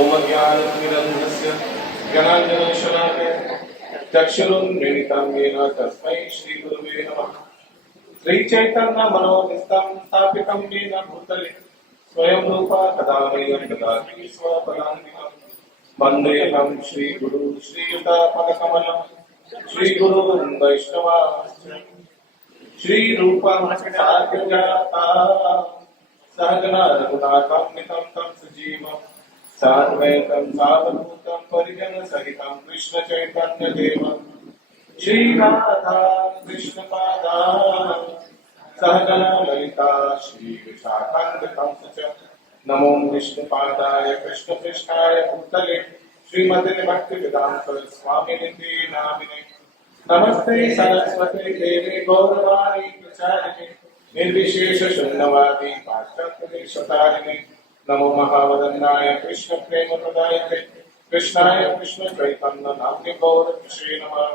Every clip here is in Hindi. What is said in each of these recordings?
ओमज्ञानतिमिरन्धस्य ज्ञानाञ्जनशलाकया चक्षुरुन्मीलितं येन तस्मै श्रीगुरुवे नमः। श्रीचैतन्यमनोभीष्टं स्थापितं येन भूतले स्वयं रूपा कदा मह्यं ददाति स्वपदान्तिकम्। वन्देऽहं श्रीगुरु श्रीयुतापदकमलं श्रीगुरुन् वैष्णवांश्च श्रीरूपं साग्रजाता सहगना रघुनाथान्वितं तं सजीवं साद्वैतं सावधूतं परिजनसहितं कृष्णचैतन्यदेवं श्रीराधा कृष्णपादान् सहगना ललिता श्रीविशाखान्वितं च नमो विष्णुपादाय कृष्णपृष्ठाय भूतले श्रीमते भक्तिवेदान्त स्वामिनिति नामिने नमस्ते सरस्वती देवी गौरवाणी प्रचारिणे निर्विशेष शून्यवादी पाश्चात्यदेशतारिणे नमो महावदन्नाय कृष्ण प्रेम प्रदायते कृष्णाय कृष्ण चैतन्य नाम्ने गौरक्षे नमः।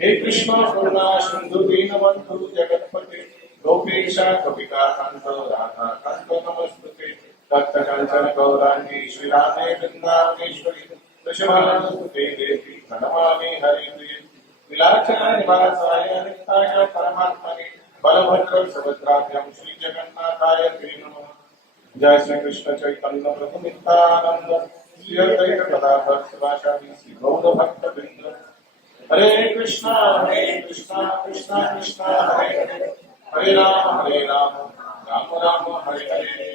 हे कृष्ण करुणा सिंधु दीनबंधु जगत्पते गोपेशा कविता कांत राधा कांत नमस्ते तप्त कांचन गौरांगी श्री राधे वृंदावनेश्वरी वृषभानुसुते देवी प्रणमामि हरिप्रिये विलासनाय निवासाय नित्याय परमात्मने बलभद्र सुभद्राभ्यां श्री जगन्नाथाय ते नमः। जय श्री कृष्ण चैतन्य प्रभु नित्यानंद श्री अद्वैत गदाधर शिवाचार्य श्री गौर भक्त वृंद। हरे कृष्णा कृष्णा कृष्णा हरे हरे हरे राम राम राम हरे हरे।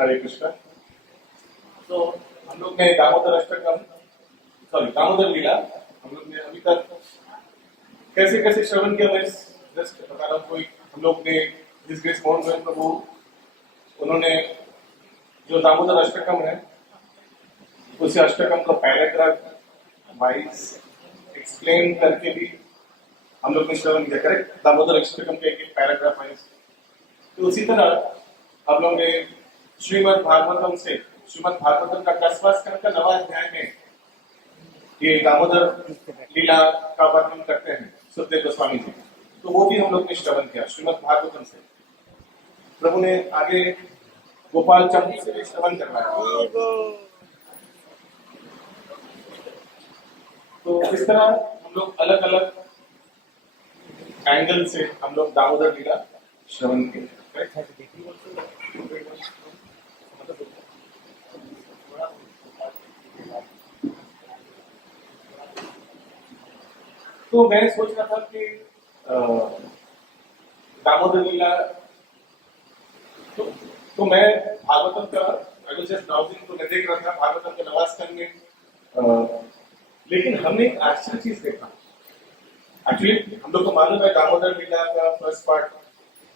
हरे कृष्णा। तो हम लोग ने दामोदर अष्टकम दामोदर लीला हम लोग ने अभी तक कैसे कैसे श्रवण किया। मैं जस्ट बता रहा हूँ। कोई हम लोग ने जिस ग्रेस मोहन गोविंद प्रभु उन्होंने जो दामोदर अष्टकम है उस अष्टकम का पैराग्राफ वाइज एक्सप्लेन करके भी हम लोग ने श्रवण किया। करेक्ट, दामोदर अष्टकम के एक पैराग्राफ वाइज। तो उसी तरह हम लोग ने श्रीमद् भागवतम का 10वां स्कंद का 9वां अध्याय में ये दामोदर लीला का वर्णन करते हैं सुखदेव गोस्वामी जी। तो वो भी हम लोग ने श्रवण किया श्रीमद् भागवतम से। प्रभु ने आगे गोपाल चंद्र से भी श्रवण करवाया। तो इस तरह हम लोग अलग अलग एंगल से हम लोग दामोदर लीला श्रवण किए। तो मैं सोच रहा था कि दामोदर लीला तो मैं भागवतम का ब्राउजिंग तो मैं देख रहा था भागवतम के 9वां स्कंद में। लेकिन हमने एक आश्चर्य चीज देखा। एक्चुअली हम लोग को मालूम है दामोदर लीला का फर्स्ट पार्ट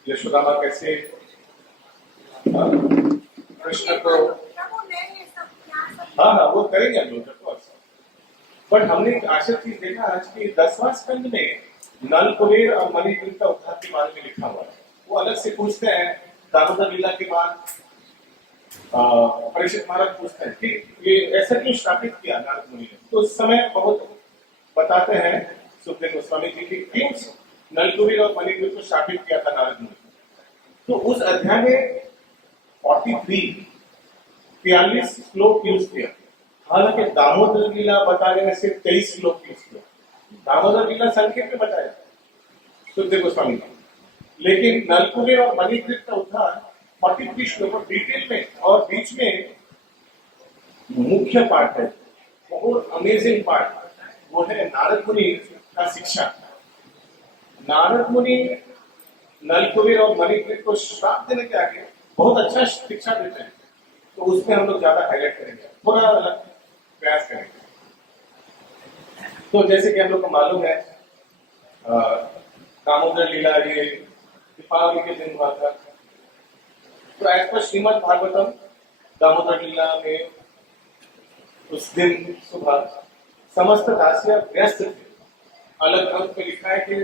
यशोदा माँ कैसे कृष्ण को हाँ वो करेंगे हम लोग। बट हमने एक आश्चर्य चीज देखा आज के 10वां स्कंद में नल कुबेर और मणिग्रीव का उद्धार के बारे में लिखा हुआ है। वो अलग से पूछते हैं दामोदर लीला के बाद। परीक्षित महाराज पूछते हैं कि ये ऐसा क्यों स्थापित किया नारद मुनि ने। तो उस समय बहुत बताते हैं सुखदेव गोस्वामी जी की क्यों नल कुबेर और मणिग्रीव को स्थापित किया था नारद मुनि। तो उस अध्याय में 43 श्लोक यूज किया। हालांकि दामोदर लीला बताने में सिर्फ 23 श्लोक यूज किया। दामोदर लीला संक्षेप में बताया सुखदेव गोस्वामी जी। लेकिन नलकुबेर और मणिग्रीव का उद्धार 43 श्लोक डिटेल में और बीच में मुख्य पार्ट है, बहुत अमेजिंग पार्ट। वो है नारद मुनि का शिक्षा। नारद मुनि नलकुबेर और मणिग्रीव को श्राप देने के आगे बहुत अच्छा शिक्षा देते हैं। तो उसमें हम लोग ज्यादा हाईलाइट करेंगे, थोड़ा अलग प्रयास करेंगे। तो जैसे कि हम लोग को मालूम है दामोदर लीला ये दीपावली के दिन हुआ था। तो एज पर श्रीमद् भागवतम दामोदर लीला में उस दिन सुबह समस्त दासियां व्यस्त थे। अलग ग्रंथ में लिखा है कि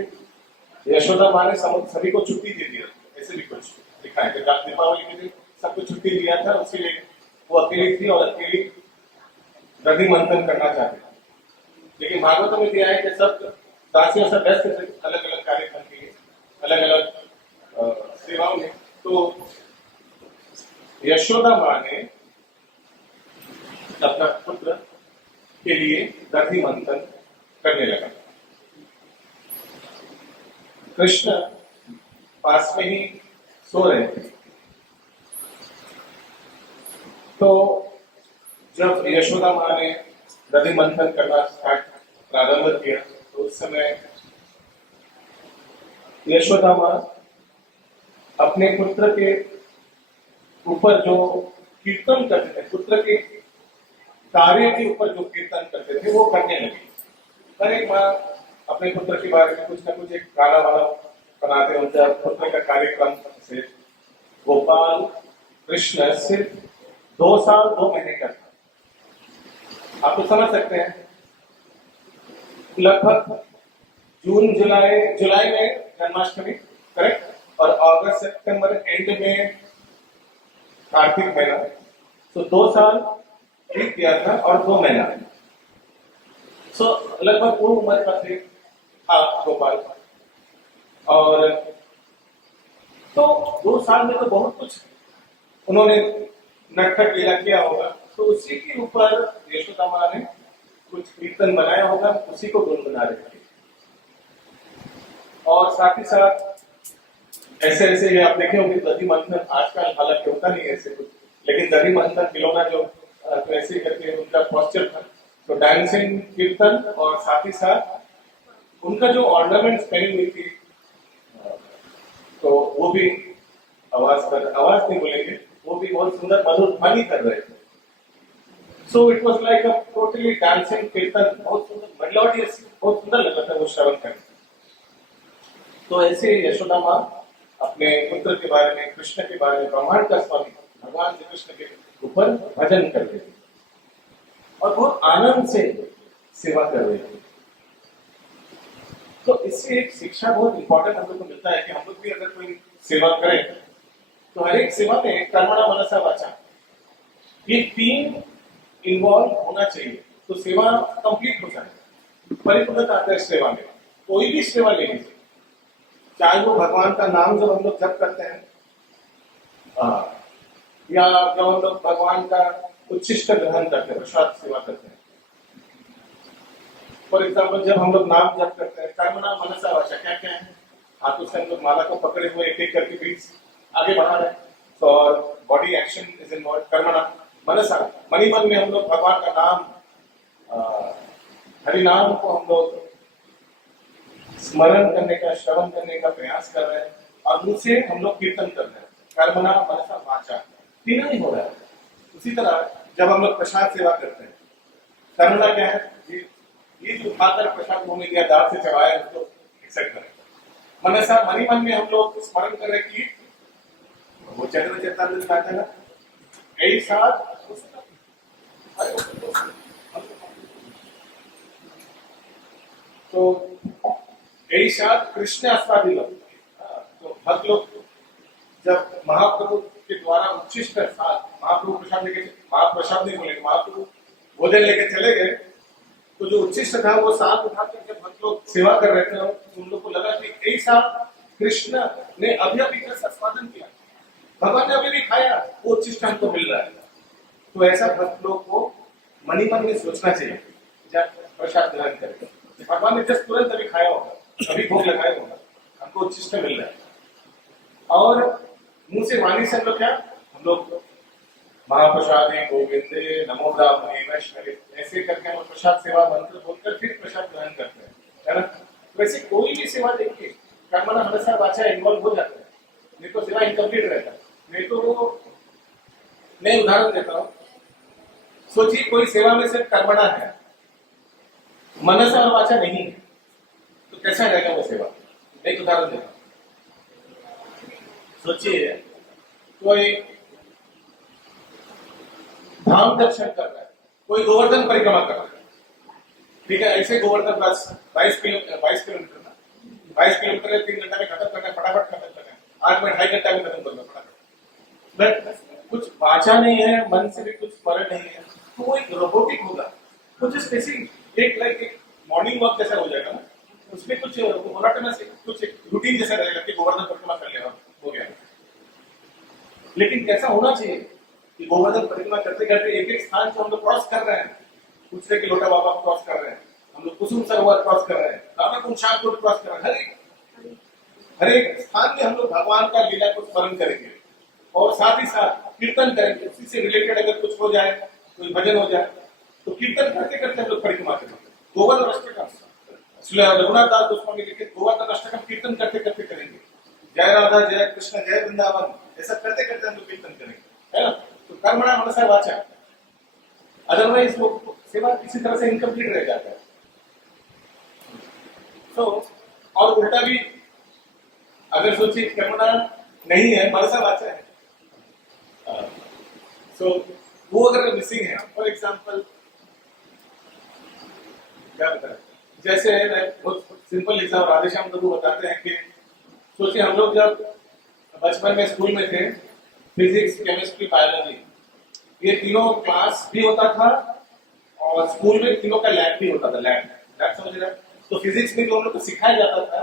यशोदा माँ ने सभी को छुट्टी दे दिया, ऐसे भी कुछ लिखा है कि दीपावली के दिन सबको छुट्टी दिया था। उसीलिए वो अकेली थी और अकेली दधि मंथन करना चाहते थे। लेकिन भागवत में दिया है कि सब दासियों से व्यस्त थे अलग अलग कार्यक्रम के लिए, अलग अलग सेवाओं में, तो यशोदा माँ ने अपना पुत्र के लिए दधि मंथन करने लगा। कृष्ण पास में ही सो रहे थे। तो जब यशोदा माँ ने दधि मंथन करना प्रारंभ किया, तो उस समय यशोदा माँ अपने पुत्र के ऊपर जो कीर्तन करते थे, पुत्र के कार्य के ऊपर जो कीर्तन करते थे, वो करने लगी। हर एक माँ अपने पुत्र के बारे में कुछ ना कुछ एक गाना वाला बनाते हैं। पुत्र का कार्यक्रम से गोपाल कृष्ण सिर्फ 2 साल 2 महीने का था। आप तो समझ सकते हैं, लगभग जून जुलाई में जन्माष्टमी, करेक्ट, और अगस्त सितंबर एंड में कार्तिक महीना, तो 2 साल बीत गया था और 2 महीना। सो लगभग वो उम्र का थे गोपाल। और तो 2 साल में तो बहुत कुछ उन्होंने नटखट लीला किया होगा, तो उसी के ऊपर यशोदा माँ ने कुछ कीर्तन बनाया होगा, उसी को गुनगुना रहे थे। और साथ ही साथ ऐसे ऐसे ये आप देखे होंगे दधि मंथन, आजकल हालांकि होता नहीं ऐसे कुछ, लेकिन दधि मंथन खिलौना जो तो ऐसे करके उनका पोस्चर था, तो डांसिंग, कीर्तन, और साथ ही साथ उनका जो ऑर्नामेंट्स पहनी हुई थी, तो वो भी आवाज नहीं बोलेंगे, वो भी बहुत सुंदर मधुर ध्वनि कर रहे थे। So it was like a totally dancing कीर्तन, बहुत सुंदर मेलोडियस, बहुत सुंदर लगा था वो श्रवण करने। तो ऐसे यशोदा माँ अपने पुत्र के बारे में, कृष्ण के बारे में, ब्रह्मांड का स्वामी भगवान श्री कृष्ण के ऊपर भजन कर रहे थे और बहुत आनंद से सेवा कर रहे थे। तो इससे एक शिक्षा बहुत इंपॉर्टेंट हम लोग को मिलता है कि हम लोग भी अगर कोई सेवा करें, तो हर एक सेवा में कर्मणा मनसा वाचा, ये 3 इन्वॉल्व होना चाहिए, तो सेवा कंप्लीट हो जाए, परिपूर्णता आता है सेवा में। कोई भी सेवा ले लीजिए, चाहे वो भगवान का नाम जब हम लोग जप करते हैं, या जब हम लोग भगवान का उच्छिष्ट ग्रहण करते हैं, प्रसाद सेवा करते हैं। फॉर एग्जाम्पल, जब हम लोग नाम जप करते हैं, कर्मणा मनसा वाचा, क्या क्या है, हाथों से हम लोग माला को पकड़े हुए एक एक करके बीच आगे बढ़ा रहे हैं, तो और बॉडी एक्शन इज इन्वॉल्व। कर्मणा मनसा, मनी मन में हम लोग भगवान का नाम, हरि नाम को हम लोग स्मरण करने का, श्रवण करने का प्रयास कर रहे हैं, और मुझसे हम लोग कीर्तन कर रहे हैं। कर्मणा मनसा वाचा, तीनों ही हो रहा है। उसी तरह जब हम लोग प्रसाद सेवा करते हैं, कर्मणा क्या है, ये जो खाकर प्रसाद मुंह में दिया, दाल से चबाया, उसको एक्सेप्ट करें। मनसा, मनी मन में हम लोग स्मरण कर रहे कि वो चक्र चेतन कहते हैं ना, ऐसा तो ऐसा कृष्ण आस्वादिलो, तो भक्त लोग जब महाप्रभु के द्वारा उच्छिष्ट साथ महाप्रभु प्रसाद नहीं बोले, महाप्रभु भोजन लेके चले गए, तो जो उच्छिष्ट था वो साथ उठाकर जब भक्त लोग सेवा कर रहे थे, उन लोग को लगा कि ऐसा कृष्ण ने अभी आस्वादन किया, भगवान ने अभी भी खाया, वो उच्छिष्ट हमको मिल रहा है। तो ऐसा भक्त लोग को मनी मन में सोचना चाहिए जब प्रसाद ग्रहण करें, भगवान ने जस्ट तुरंत अभी खाया होगा, अभी भोग लगाया होगा, हमको उच्छिष्ट मिल रहा है। और मुंह से वाणी से हम लोग क्या, हम लोग महाप्रसादे गोविंदे नमो ब्राह्मणे वैष्णवे, ऐसे करके हम प्रसाद सेवा मंत्र बोलकर फिर प्रसाद ग्रहण करते हैं, है ना। वैसे कोई भी सेवा देखिए, कर्मणा मनसा वाचा इन्वॉल्व हो जाता है, नहीं तो सेवा इनकम्प्लीट रहता है। नहीं तो वो, मैं उदाहरण देता हूँ, सोचिए कोई सेवा में सिर्फ कर्मणा है, मनसा और वाचा नहीं है, तो कैसा रहेगा वो सेवा। एक उदाहरण देता हूँ, सोचिए कोई धाम दर्शन कर रहा है, कोई गोवर्धन परिक्रमा कर रहा है, ठीक है, ऐसे गोवर्धन बस 22 किलोमीटर ना, 22 किलोमीटर 3 घंटा में खत्म करना है, फटाफट खत्म करना है, 8 में 2.5 घंटा में खत्म करना फटाफट। बट कुछ वाचा नहीं है, मन से भी कुछ स्मरण नहीं है, तो वो एक रोबोटिक होगा, कुछ स्पेसिफिक एक मॉर्निंग वॉक जैसा हो जाएगा ना, उसमें कुछ मोनोटोनस, कुछ रूटीन जैसा रहेगा कि गोवर्धन परिक्रमा कर लेगा, हो गया। लेकिन कैसा होना चाहिए कि गोवर्धन परिक्रमा करते करते एक एक स्थान को हम लोग क्रॉस कर रहे हैं, दूसरे के लोटा बाबा क्रॉस कर रहे हैं, हम लोग कुसुम सरोवर क्रॉस कर रहे हैं, राधा कुंशाल को क्रॉस कर रहे हैं, हर एक स्थान में हम लोग भगवान का लीला को स्मरण करेंगे और साथ ही साथ कीर्तन करेंगे। उसी से रिलेटेड अगर कुछ हो जाए, कोई भजन हो जाए, तो कीर्तन करते करते हम लोग परिक्रमा करेंगे। गोवर्धन अष्टकम रघुनाथ दास गोस्वामी लिखित गोवर्धन अष्टकम कीर्तन करते करते करेंगे। जय राधा जय कृष्ण जय वृंदावन, ऐसा करते करते हम लोग कीर्तन करेंगे, है ना। तो कर्मणा मनसा वाचा, अदरवाइज वो सेवा किसी तरह से इनकम्प्लीट रह जाता है। तो और उल्टा भी अगर सोचिए कर्मणा नहीं है, मनसा वाचा है, सो वो अगर मिसिंग है, फॉर एग्जाम्पल क्या बताए, जैसे बहुत सिंपल एग्जाम राधेश्याम प्रभु बताते हैं कि सोचिए हम लोग जब बचपन में स्कूल में थे, फिजिक्स केमिस्ट्री बायोलॉजी ये तीनों क्लास भी होता था और स्कूल में तीनों का लैब भी होता था। लैब समझ रहे हैं? तो फिजिक्स में जो हम लोग को सिखाया जाता था,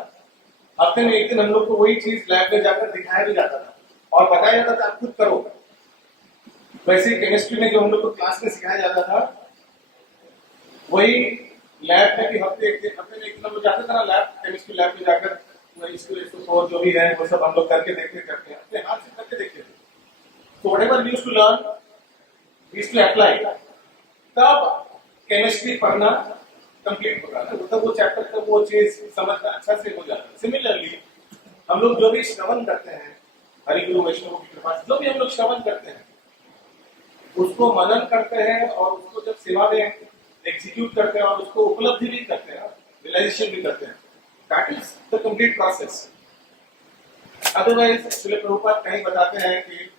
हफ्ते में एक दिन हम लोग को वही चीज लैब में जाकर दिखाया भी जाता था और बताया जाता था आप खुद करो। वैसे केमिस्ट्री में जो हम लोग को क्लास में सिखाया जाता था, वही लैब में भी हफ्ते में एक दिन हम लोग जाते थे ना लैब, केमिस्ट्री लैब में जाकर इसको जो भी है वो सब हम लोग करके देखते करते हैं, अपने हाथ से करके देखते थे। So whatever we used to learn, we used to apply. तब केमिस्ट्री पढ़ना कंप्लीट होता है, तब वो चैप्टर तक वो चीज समझना अच्छा से हो जाता है। सिमिलरली हम लोग जो भी श्रवण करते हैं, हरि गुरु वैष्णव की कृपा से जो भी हम लोग श्रवण करते हैं, उसको मनन करते हैं और उसको जब सेवा में एग्जीक्यूट करते हैं और उसको उपलब्धि भी करते हैं, रियलाइजेशन भी करते हैं, that is the complete process. Otherwise Srila Prabhupada कहीं बताते हैं कि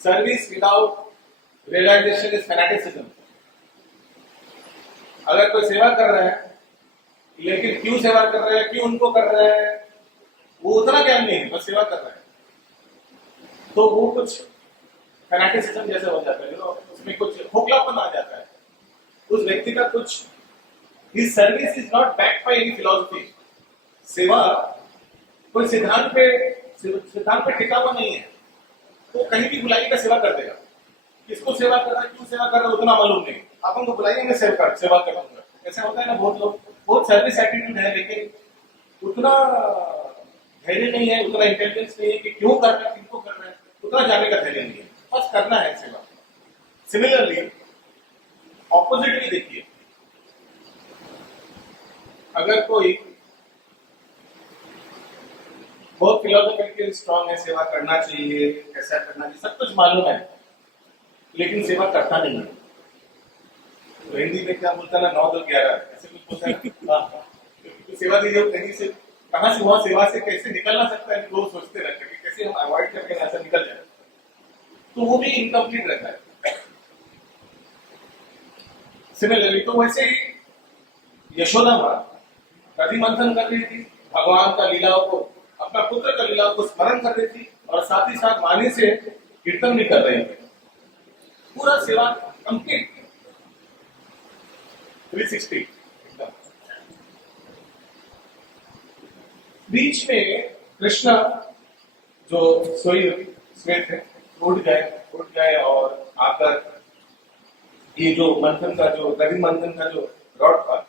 service without realisation is fanaticism. अगर कोई सेवा कर रहा है लेकिन क्यों सेवा कर रहे हैं, क्यों उनको कर रहे हैं, वो उतना ज्ञान नहीं है, बस सेवा कर रहे हैं, तो वो कुछ फैनेटिसिज्म जैसे हो जाता है, उसमें कुछ खोखलापन आ जाता है। उस व्यक्ति का कुछ His service is not backed by any philosophy. सेवा कोई सिद्धांत पे टिका हुआ नहीं है, तो कहीं भी बुलाइएगा सेवा कर देगा। किसको सेवा कर रहा है, क्यों सेवा कर रहा है, उतना मालूम नहीं। आप उनको बुलाइएगा सेवा करूंगा, ऐसा होता है ना। बहुत लोग बहुत सर्विस एटीट्यूड है, लेकिन उतना धैर्य नहीं है, उतना इंटेलिजेंस नहीं है कि क्यों कर रहे हैं, किनको कर रहे हैं, उतना जाने का धैर्य नहीं है, बस करना है सेवा। सिमिलरली ऑपोजिट भी देखिए, अगर कोई बहुत फिलोसॉफिकली स्ट्रांग है, सेवा करना चाहिए, कैसा करना चाहिए, सब कुछ मालूम है, लेकिन सेवा करता नहीं है, तो हिंदी में क्या बोलता है ना, 9 2 11 ऐसे कुछ बोलता है। तो सेवा दीजिए, कहीं से कहां से वहां सेवा से कैसे निकलना सकता है, लोग सोचते रहते हैं कि कैसे हम अवॉइड करके ऐसा निकल जाए, तो वो भी इनकम्प्लीट रहता है। सिमिलरली तो वैसे ही यशोदा माँ कभी मंथन कर रही थी, भगवान का लीलाओं को, अपना पुत्र का लीलाओं को स्मरण कर रही थी और साथ ही साथ वाणी से कीर्तन भी कर रही थी। पूरा सेवा कंप्लीट 360। बीच में कृष्ण जो सोई हुए थे उठ गए और आकर ये जो मंथन का जो दही मंथन का जो रॉड था,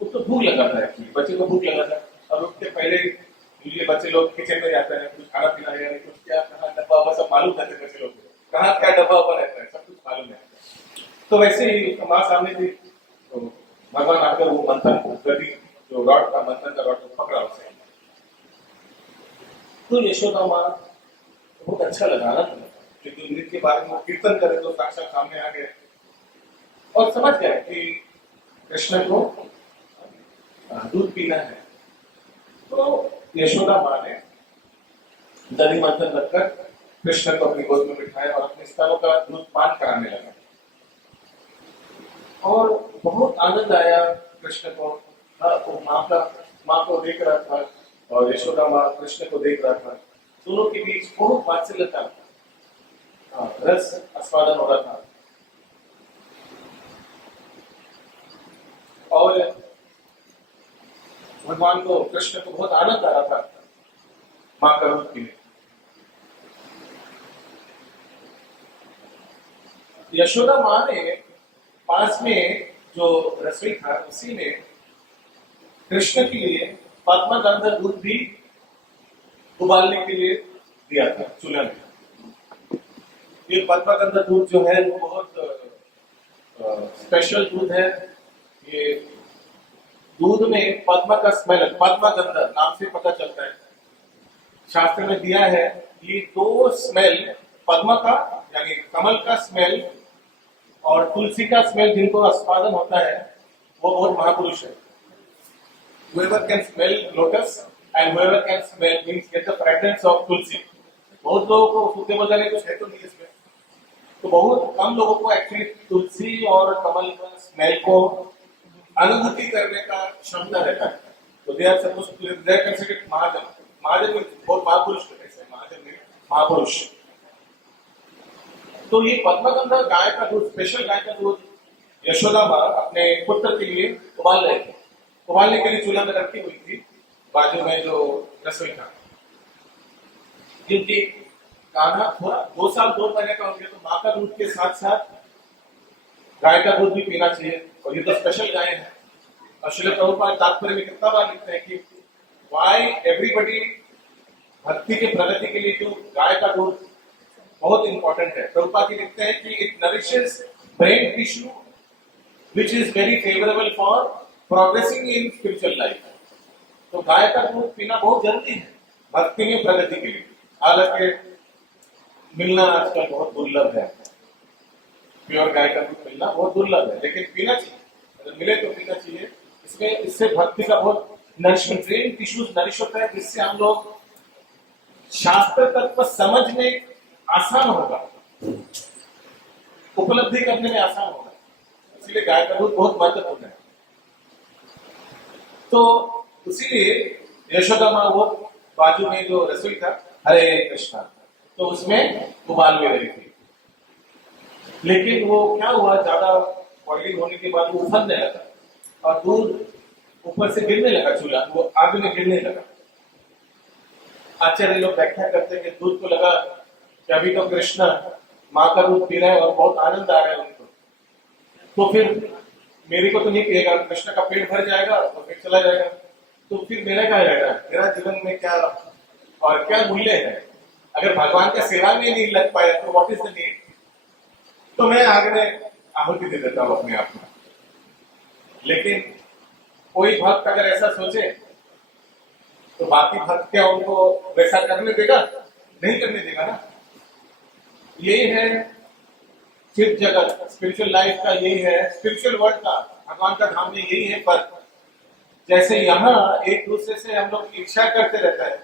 उसको भूख लगा था, एक्चुअली बच्चे को भूख लगा था। और उसके पहले ये बच्चे लोग किचन में जाते हैं, कुछ खाना पीना है, कुछ क्या कहाँ डब्बा वब्बा सब मालूम रहते बच्चे लोग को, कहाँ क्या डब्बा वब्बा रहता है, सब कुछ मालूम है। तो वैसे ही उसका माँ सामने थी, तो भगवान आकर वो मंथन दही जो रॉड था, मंथन का रॉड को पकड़ा उससे। तो यशोदा माँ बहुत अच्छा लगा ना, क्योंकि नृत्य के बारे में कीर्तन करे तो साक्षात सामने आ गए और समझ गए कि कृष्ण को दूध पीना है। तो यशोदा माँ ने दही मंथन रखकर कृष्ण को अपनी गोद में बिठाया और अपने स्तनों का दूध पान कराने लगा और बहुत आनंद आया कृष्ण को। वो माँ को देख रहा था और यशोदा माँ कृष्ण को देख रहा था, दोनों के बीच बहुत वात्सल्य था, रस आस्वादन हो रहा था। भगवान को, कृष्ण को बहुत आनंद आ रहा था मां का दूध पीने। यशोदा मां ने पास में जो रसोई था उसी में कृष्ण के लिए पद्मगंध दूध भी उबालने के लिए दिया था चूल्हा में। ये पद्मगंध दूध जो है वो बहुत स्पेशल दूध है। ये दूध में पद्म का स्मेल, पद्मगंध नाम से पता चलता है, शास्त्र में दिया है। ये दो स्मेल, पद्म का यानी कमल का स्मेल और तुलसी का स्मेल जिनको आस्वादन होता है वो बहुत महापुरुष है। Whoever can smell lotus and whoever can smell means get the fragrance of tulsi. बहुत लोगों को सूटेबल जाने कुछ है तो नहीं इसमें, तो बहुत कम लोगों को एक्चुअली तुलसी और कमल का स्मेल को अनुभूति करने का क्षमता रहता है। तो they are supposed to they are considered mahajan. महाजन बहुत महापुरुष कहते हैं, महाजन में महापुरुष। तो ये पद्मगंध गाय का दूध, स्पेशल गाय का दूध यशोदा माँ अपने पुत्र के लिए उबाल रहे थे। उबालने के लिए चूल्हा में रखी हुई थी बाजू में जो रसोई था। क्योंकि कान्हा थोड़ा 2 साल 2 महीने का हो गया, तो माँ का दूध के साथ साथ गाय का दूध भी पीना चाहिए। और ये तो स्पेशल गाय है। और श्रील प्रभुपाद तात्पर्य में कितना बार लिखते हैं कि व्हाई एवरीबडी भक्ति के प्रगति के लिए क्यों गाय का दूध बहुत इंपॉर्टेंट है। प्रभुपाद जी लिखते हैं कि it nourishes brain tissue which is very favourable for progressing in spiritual life. तो गाय का दूध पीना बहुत जरूरी है भक्ति में प्रगति के लिए। हालांकि मिलना आजकल बहुत दुर्लभ है, प्योर गाय का दूध मिलना बहुत दुर्लभ है, लेकिन पीना चाहिए। अगर मिले तो पीना चाहिए। इससे भक्ति का बहुत नरिशमेंट, ब्रेन टिश्यूज नरिश होता है, जिससे हम लोग शास्त्र तत्व समझने आसान होगा, उपलब्धि करने में आसान होगा। इसलिए गाय का दूध बहुत महत्वपूर्ण है। तो इसीलिए यशोदा माँ वो बाजू में जो रसोई था, हरे कृष्णा, तो उसमें उबाल में रही थी। लेकिन वो क्या हुआ, ज्यादा बॉइलिंग होने के बाद वो उफनने लगा और दूध ऊपर से गिरने लगा, चूल्हा वो आग में गिरने लगा। आचार्य लोग व्याख्या करते हैं कि दूध को लगा कि अभी तो कृष्ण माँ का दूध पी रहे हैं और बहुत आनंद आ रहा है उनको, तो फिर मेरे को तो नहीं पिएगा, कृष्ण का पेट भर जाएगा तो फिर चला जाएगा, तो फिर मेरा क्या रहेगा, मेरा जीवन में क्या और क्या मूल्य है। अगर भगवान का सेवा में नहीं लग पाया तो व्हाट इज द नीड। तो मैं आग में आहुति दे देता हूं अपने आप में। लेकिन कोई भक्त अगर ऐसा सोचे तो बाकी भक्त क्या उनको वैसा करने देगा? नहीं करने देगा ना। यही है शिव जगत, स्पिरिचुअल लाइफ का यही है, स्पिरिचुअल वर्ल्ड का, भगवान का धाम में यही है फर्क। जैसे यहाँ एक दूसरे से हम लोग ईर्ष्या करते रहता है,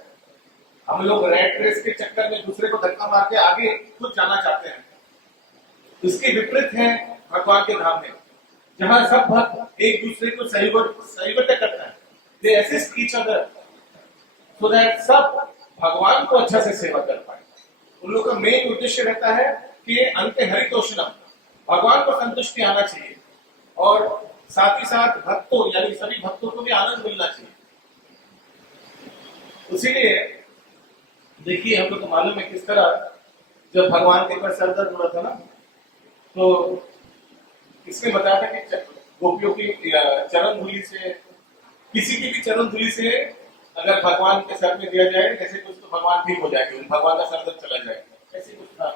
हम लोग रैट रेस के चक्कर में दूसरे को धक्का मार के आगे खुद जाना चाहते हैं। इसके विपरीत है भगवान के धाम में, जहां सब भक्त एक दूसरे को सहयोग करता है। They assist each other so that सब भगवान को अच्छा से सेवा कर पाए। उन लोगों का मेन उद्देश्य रहता है कि अंत हरितोषणम, भगवान को संतुष्टि आना चाहिए और साथ ही साथ भक्तों यानी सभी भक्तों को भी आनंद मिलना चाहिए। इसीलिए देखिए, हम लोग को मालूम है किस तरह जब भगवान के ऊपर सर दर्द हो रहा था ना, तो इसने बताया था कि गोपियों की चरण धूलि से, किसी की भी चरण धूलि से अगर भगवान के सर में दिया जाए जैसे कुछ, तो भगवान ठीक हो जाएंगे, भगवान का सर दर्द चला जाएगा, ऐसे कुछ था।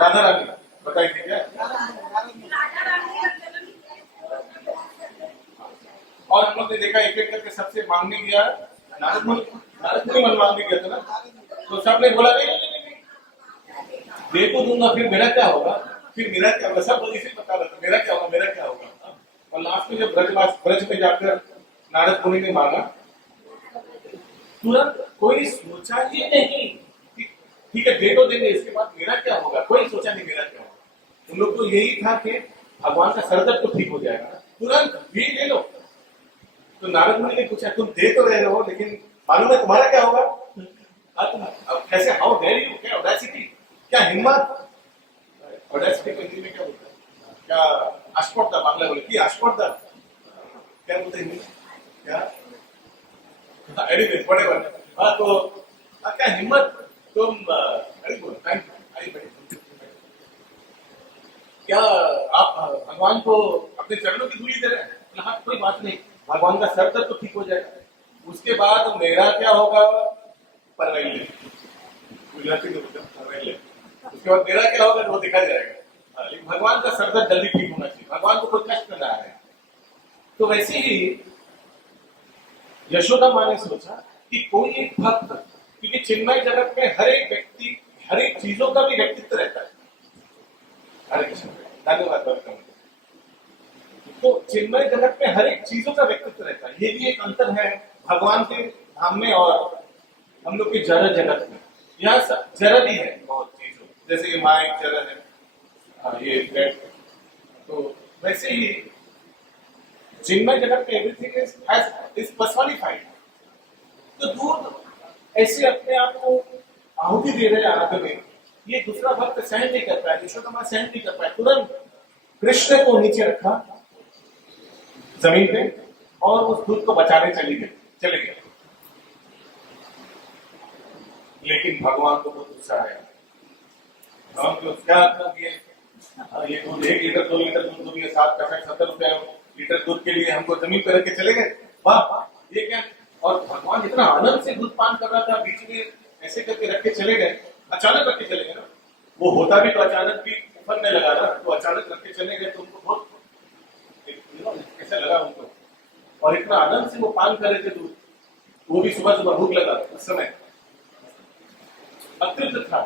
राधा रानी बताई थी क्या? और हम लोग ने देखा एक एक करके सबसे मांगने गया, नारद मुनि मन मांगने गया था ना, तो सबने बोला नहीं दे तो दूंगा, फिर मेरा क्या होगा, फिर मेरा क्या होगा, सब इसे पता रहता मेरा क्या होगा, मेरा क्या होगा। और लास्ट में जब ब्रज में जाकर नारद मुनि ने मांगा, तुरंत कोई सोचा ही नहीं, ठीक है दे तो देंगे, इसके बाद मेरा क्या होगा, कोई सोचा नहीं मेरा क्या होगा। उन लोग को यही था कि भगवान का सर दर्द तो ठीक हो जाएगा, तुरंत भी ले लो। तो नारद मुनि ने पूछा, तुम दे तो रहे हो लेकिन मालूम है तुम्हारा क्या होगा? अब कैसे, हाउ डेयर यू, क्या ऑडेसिटी, क्या हिम्मत। ऑडेसिटी को हिंदी में क्या बोलते हैं, क्या आस्पर्धा, बांग्ला बोले की आस्पर्धा क्या बोलते हैं हिंदी, क्या एनीवेज व्हाटएवर। हाँ तो क्या हिम्मत तुम अरे बोलो थैंक यू आई बड़ी क्या आप भगवान को अपने चरणों की धूली दे रहे हैं? हाँ कोई बात नहीं, भगवान का सर दर्द तो ठीक हो जाएगा, उसके बाद मेरा क्या होगा परवाही ले, गुजराती में बोलते हैं परवाही ले, उसके बाद मेरा क्या होगा वो देखा जाएगा। लेकिन भगवान का सर दर्द जल्दी ठीक होना चाहिए, भगवान को कोई कष्ट ना आए। तो वैसे ही यशोदा माँ ने सोचा कि कोई एक भक्त, क्योंकि चिन्मय जगत में हर एक व्यक्ति हर एक चीजों का भी व्यक्तित्व रहता है। हरे कृष्ण, धन्यवाद वेलकम। तो चिन्मय जगत में हर एक चीजों का व्यक्तित्व रहता है, ये भी एक अंतर है भगवान के धाम में और हम लोग के जड़ जगत में। यहाँ जड़ भी है बहुत चीजों, जैसे ये माइक जड़ है, ये ब्रेड, तो वैसे ही चिन्मय जगत में एवरीथिंग इज पर्सोनिफाइड। तो दूध ऐसे अपने आप को आहुति दे रहे आग में, ये दूसरा भक्त सहन नहीं कर पाया, यशोदा मां सहन नहीं कर पाया, तुरंत कृष्ण को नीचे रखा जमीन पे और उस दूध को बचाने चले गए। लेकिन भगवान को बहुत गुस्सा आया, भगवान को क्या ये दूध 1 लीटर 2 लीटर दूध दूध 70 रुपए लीटर दूध के लिए हमको जमीन पर रख के चले गए, वाह ये क्या। और भगवान इतना आनंद से दूध पान कर रहा था, बीच में ऐसे करके रख के चले गए, अचानक रख के चले गए ना, वो होता भी तो अचानक भी उफरने लगा ना, तो अचानक रख के चले गए तो उनको बहुत कैसा लगा उनको, और इतना आनंद से वो पान कर रहे थे दूध, वो भी सुबह सुबह भूख लगा उस समय, अतृप्त था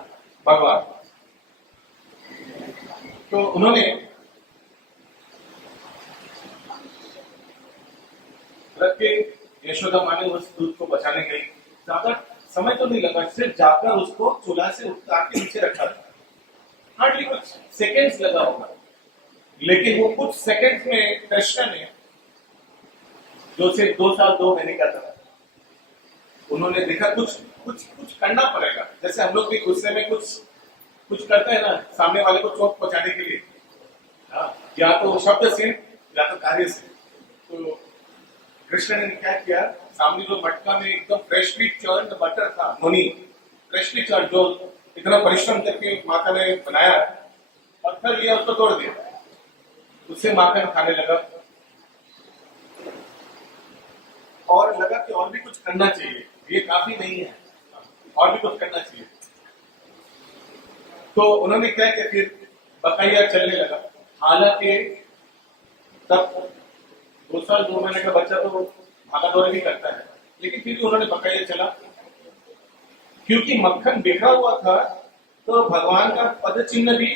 भगवान। तो उन्होंने रख के यशोदा माँ ने उस दूध को बचाने गई, ज्यादा समय तो नहीं लगा, सिर्फ जाकर उसको चूल्हा से उतार के नीचे रखा था, हार्डली कुछ सेकेंड्स लगा होगा। लेकिन वो कुछ सेकेंड्स में कृष्ण ने, जो सिर्फ 2 साल 2 महीने का था, उन्होंने देखा कुछ करना पड़ेगा। जैसे हम लोग भी गुस्से में कुछ करते हैं ना, सामने वाले को चोट पहुंचाने के लिए, या तो शब्द से या तो कार्य से। तो कृष्ण ने क्या किया, सामने जो मटका में एकदम फ्रेशली चर्न्ड बटर था, नोनी फ्रेशली चर्न्ड, जो इतना परिश्रम करके माता ने बनाया, पत्थर लिया उसको तोड़ दिया, उससे माखन खाने लगा, और लगा कि और भी कुछ करना चाहिए, ये काफी नहीं है, और भी कुछ करना चाहिए। तो उन्होंने क्या किया, फिर बकाया चलने लगा। हालांकि तब 2 साल 2 महीने का बच्चा तो भागा दौड़ भी करता है, लेकिन फिर भी उन्होंने बकाया चला, क्योंकि मक्खन बिखरा हुआ था, तो भगवान का पद चिन्ह भी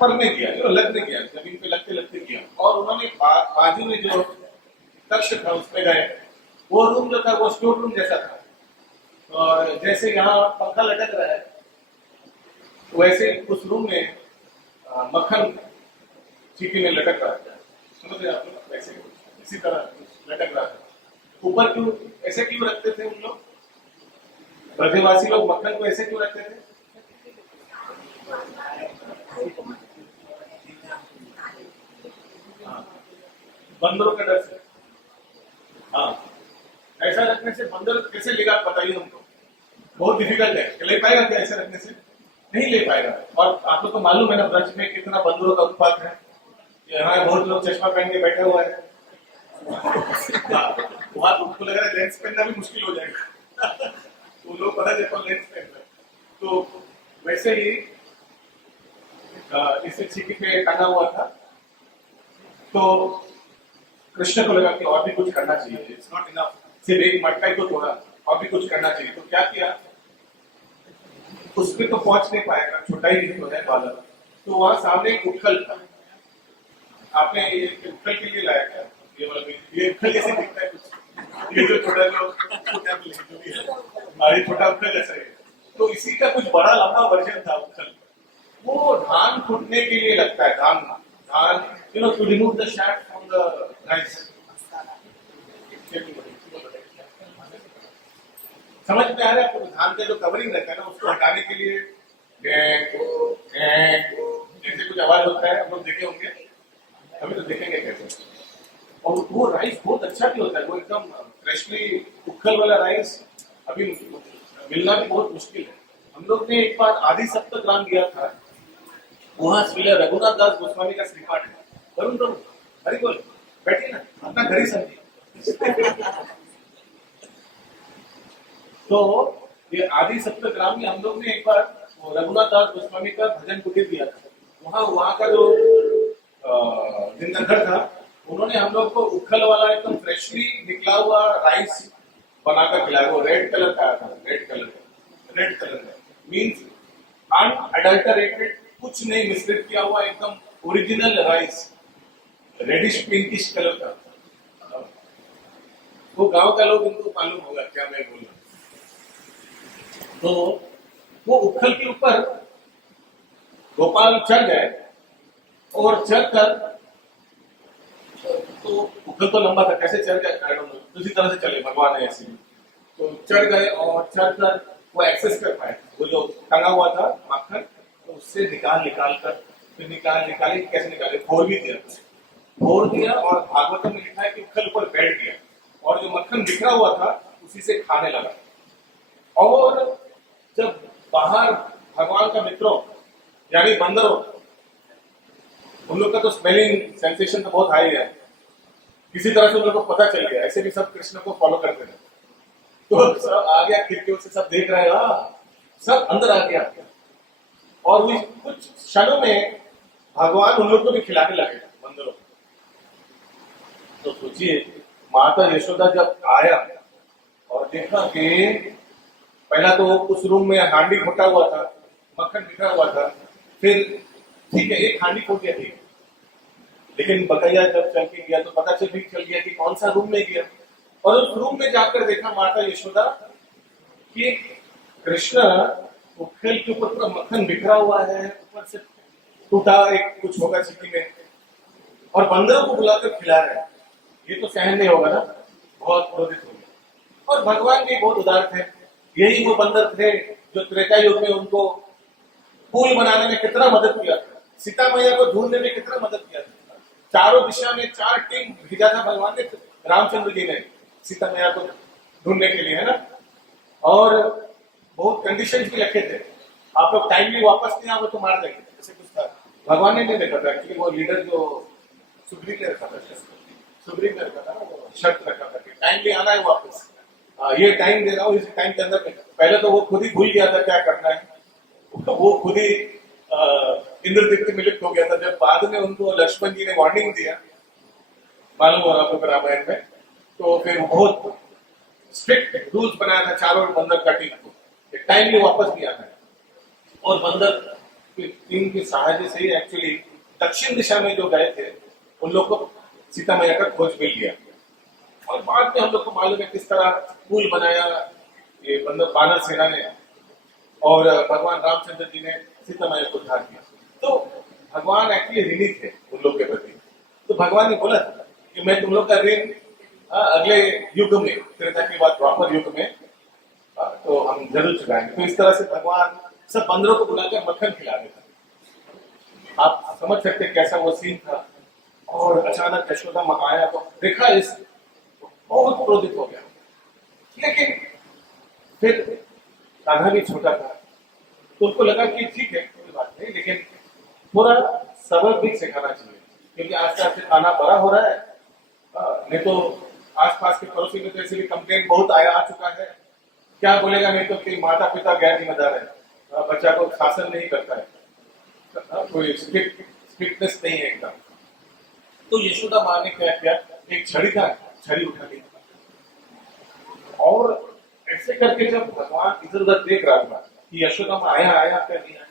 पड़ने दिया, लगने गया, जमीन पे लगते लगते किया। और उन्होंने बाजू में जो कक्ष था उसमें गए, वो रूम जो था वो स्टोर रूम जैसा था, और जैसे यहाँ पंखा लटक रहा है वैसे उस रूम में मक्खन चीटी में लटक रहा था, समझ रहे आप लोग, वैसे इसी तरह लटक रहा था। ऊपर क्यों ऐसे क्यों रखते थे उन लोग, ब्रजवासी लोग मक्खन को ऐसे क्यों रखते थे? बंदरों का डर से। हाँ, ऐसा रखने से बंदर कैसे लेगा बताइए हमको, बहुत डिफिकल्ट है, ले पाएगा क्या ऐसे रखने से? नहीं ले पाएगा। और आपको तो मालूम है ना ब्रज में कितना बंदरों का उत्पात है, यहाँ बहुत लोग चश्मा पहन के बैठे हुए हैं, वहां तो उनको लग रहा है लेंस पहनना भी मुश्किल हो जाएगा तो लोग पता देखो लेंस पहन रहे। तो वैसे ही इसे छिपी पे टंगा हुआ था, तो कृष्ण को लगा कि और भी कुछ करना चाहिए, इट्स नॉट इनफ, सिर्फ एक मटका ही तो तोड़ा, और भी कुछ करना चाहिए। तो क्या किया, उसमें तो पहुंच नहीं पाएगा, छोटा ही तो है बालक, तो वहां सामने एक उठल था। आपने ये उठल के लिए लाया क्या? ये उठल जैसे दिखता है कुछ, ये जो छोटा जो भी है, हमारी छोटा उठल जैसा है, तो इसी का कुछ बड़ा लंबा वर्जन था उठल। वो धान कूटने के लिए लगता है, dhan to remove the chaff from the rice. समझ में आ रहा है आपको? धान का जो कवरिंग रहता है ना, उसको हटाने के लिए जैसे कुछ आवाज होता है, हम लोग देखे होंगे, अभी तो देखेंगे कैसे। और वो राइस बहुत अच्छा भी होता है, वो एकदम फ्रेशली उखल वाला राइस अभी मिलना भी बहुत मुश्किल है। हम लोग ने एक बार आधी सप्तग्राम लिया था, वहां श्री रघुनाथ दास गोस्वामी का श्रीपाठ है। वरुण प्रभु हरि बोल, बैठिए ना, अपना घर ही समझिए। तो ये आदि सप्तग्राम में हम लोग ने एक बार रघुनाथ दास गोस्वामी का भजन कुटीर दिया था। वहां का जो जिंदर था, उन्होंने हम लोग को उखल वाला एकदम फ्रेशली निकला हुआ राइस बनाकर खिलाया। वो रेड कलर का आया था, रेड कलर का मीन्स अनअडल्टरेटेड, कुछ नहीं मिश्रित किया हुआ, एकदम original rice, reddish pinkish colour का। वो गांव का लोग उनको मालूम होगा क्या मैं बोल रहा हूं। तो वो उखल के ऊपर गोपाल चढ़ गए और चढ़कर, तो उखल तो लंबा था, कैसे चढ़ गए उसी तरह से चले, भगवान है ऐसे। तो चढ़ गए और चढ़कर वो एक्सेस कर पाए, वो जो टंगा हुआ था माखन, तो उससे निकाल कर फिर निकाले कैसे निकाले, फोड़ दिया और भागवतम में लिखा है कि उखल ऊपर बैठ गया और जो मक्खन बिखरा हुआ था उसी से खाने लगा। और जब बाहर भगवान का मित्रों यानी बंदरों, उन लोग का तो स्मेलिंग सेंसेशन तो बहुत हाई है, किसी तरह से उन लोग को पता चल गया, ऐसे भी सब कृष्ण को फॉलो करते हैं। तो सब आ गया खिड़कियों से, सब देख रहे हैं, सब अंदर आ गया और कुछ क्षणों में भगवान उन लोग को भी खिलाने लगे बंदरों। तो सोचिए, माता यशोदा जब आया और देखा कि पहला तो उस रूम में हांडी खोटा हुआ था, मक्खन बिखरा हुआ था, फिर ठीक है एक हांडी खोट गया थी, लेकिन बकैया जब चल के गया तो पता चल गया कि कौन सा रूम में गया। और उस रूम में जाकर देखा माता यशोदा कि कृष्ण उखल के ऊपर पूरा मक्खन बिखरा हुआ है, ऊपर से टूटा एक कुछ होगा चिट्ठी में, और बंदरों को बुलाकर खिला रहे हैं। ये तो सहन नहीं होगा ना, बहुत क्रोधित हो गया। और भगवान भी बहुत उदार थे, यही वो बंदर थे जो त्रेता युग में उनको पुल बनाने में कितना मदद किया था, सीता मैया को ढूंढने में कितना मदद किया था। चारों दिशा में 4 टीम भेजा था भगवान ने, रामचंद्र जी ने सीता मैया को ढूंढने के लिए, है ना। और बहुत कंडीशन भी रखे थे, आप लोग टाइमली वापस नहीं आओगे तो मार देंगे, ऐसे कुछ था। भगवान ने नहीं देखा था, एक्चुअली वो लीडर जो सुग्रीव ने रखा था, शर्त रखा था कि टाइमली आना है वापस, ये टाइम दे रहा हूँ, इस टाइम के अंदर। पहले तो वो खुद ही भूल गया था क्या करना है, वो खुद ही इंद्रदीप्ति में लिप्त हो गया था। जब बाद में उनको लक्ष्मण जी ने वार्निंग दिया, मालूम हो आप लोग रामायण में, तो फिर बहुत स्ट्रिक्ट रूल्स बनाया था चारों बंदर का टीम को, टाइमली वापस भी आना है। और बंदर टीम की सहायता से ही एक्चुअली दक्षिण दिशा में जो गए थे उन लोग को सीता मैया का खोज मिल गया। और बाद में हम लोग को मालूम है किस तरह पुल बनाया ये बंदर बानर सेना ने, और भगवान रामचंद्र जी ने सीता मैया को उद्धार किया। तो भगवान एक्चुअली ऋणी थे उन लोग के प्रति। तो भगवान ने बोला कि मैं तुम लोग का ऋण अगले युग में, त्रेता के बाद द्वापर युग में तो हम जरूर चुकाएंगे। तो इस तरह से भगवान सब बंदरों को बुलाकर मक्खन खिला देता। आप समझ सकते कैसा वो सीन था। और अचानक यशोदा माँ आया तो देखा, इस बहुत क्रोधित हो गया। लेकिन फिर राधा भी छोटा था तो उसको लगा कि ठीक है कोई बात नहीं, लेकिन थोड़ा सबक भी सिखाना चाहिए, क्योंकि आस्ते आस्ते खाना बड़ा हो रहा है। नहीं तो आसपास के पड़ोसी में तो ऐसे भी कंप्लेंट बहुत आ चुका है, क्या बोलेगा नहीं तो कि माता पिता गैर जिम्मेदार है, बच्चा को शासन नहीं करता है, कोई स्ट्रिक्टनेस नहीं है एकदम। तो यशोदा माँ ने क्या किया, एक छड़ी उठा ली और ऐसे करके जब भगवान इधर उधर देख रहा था कि यशोदा माँ आया क्या नहीं आया,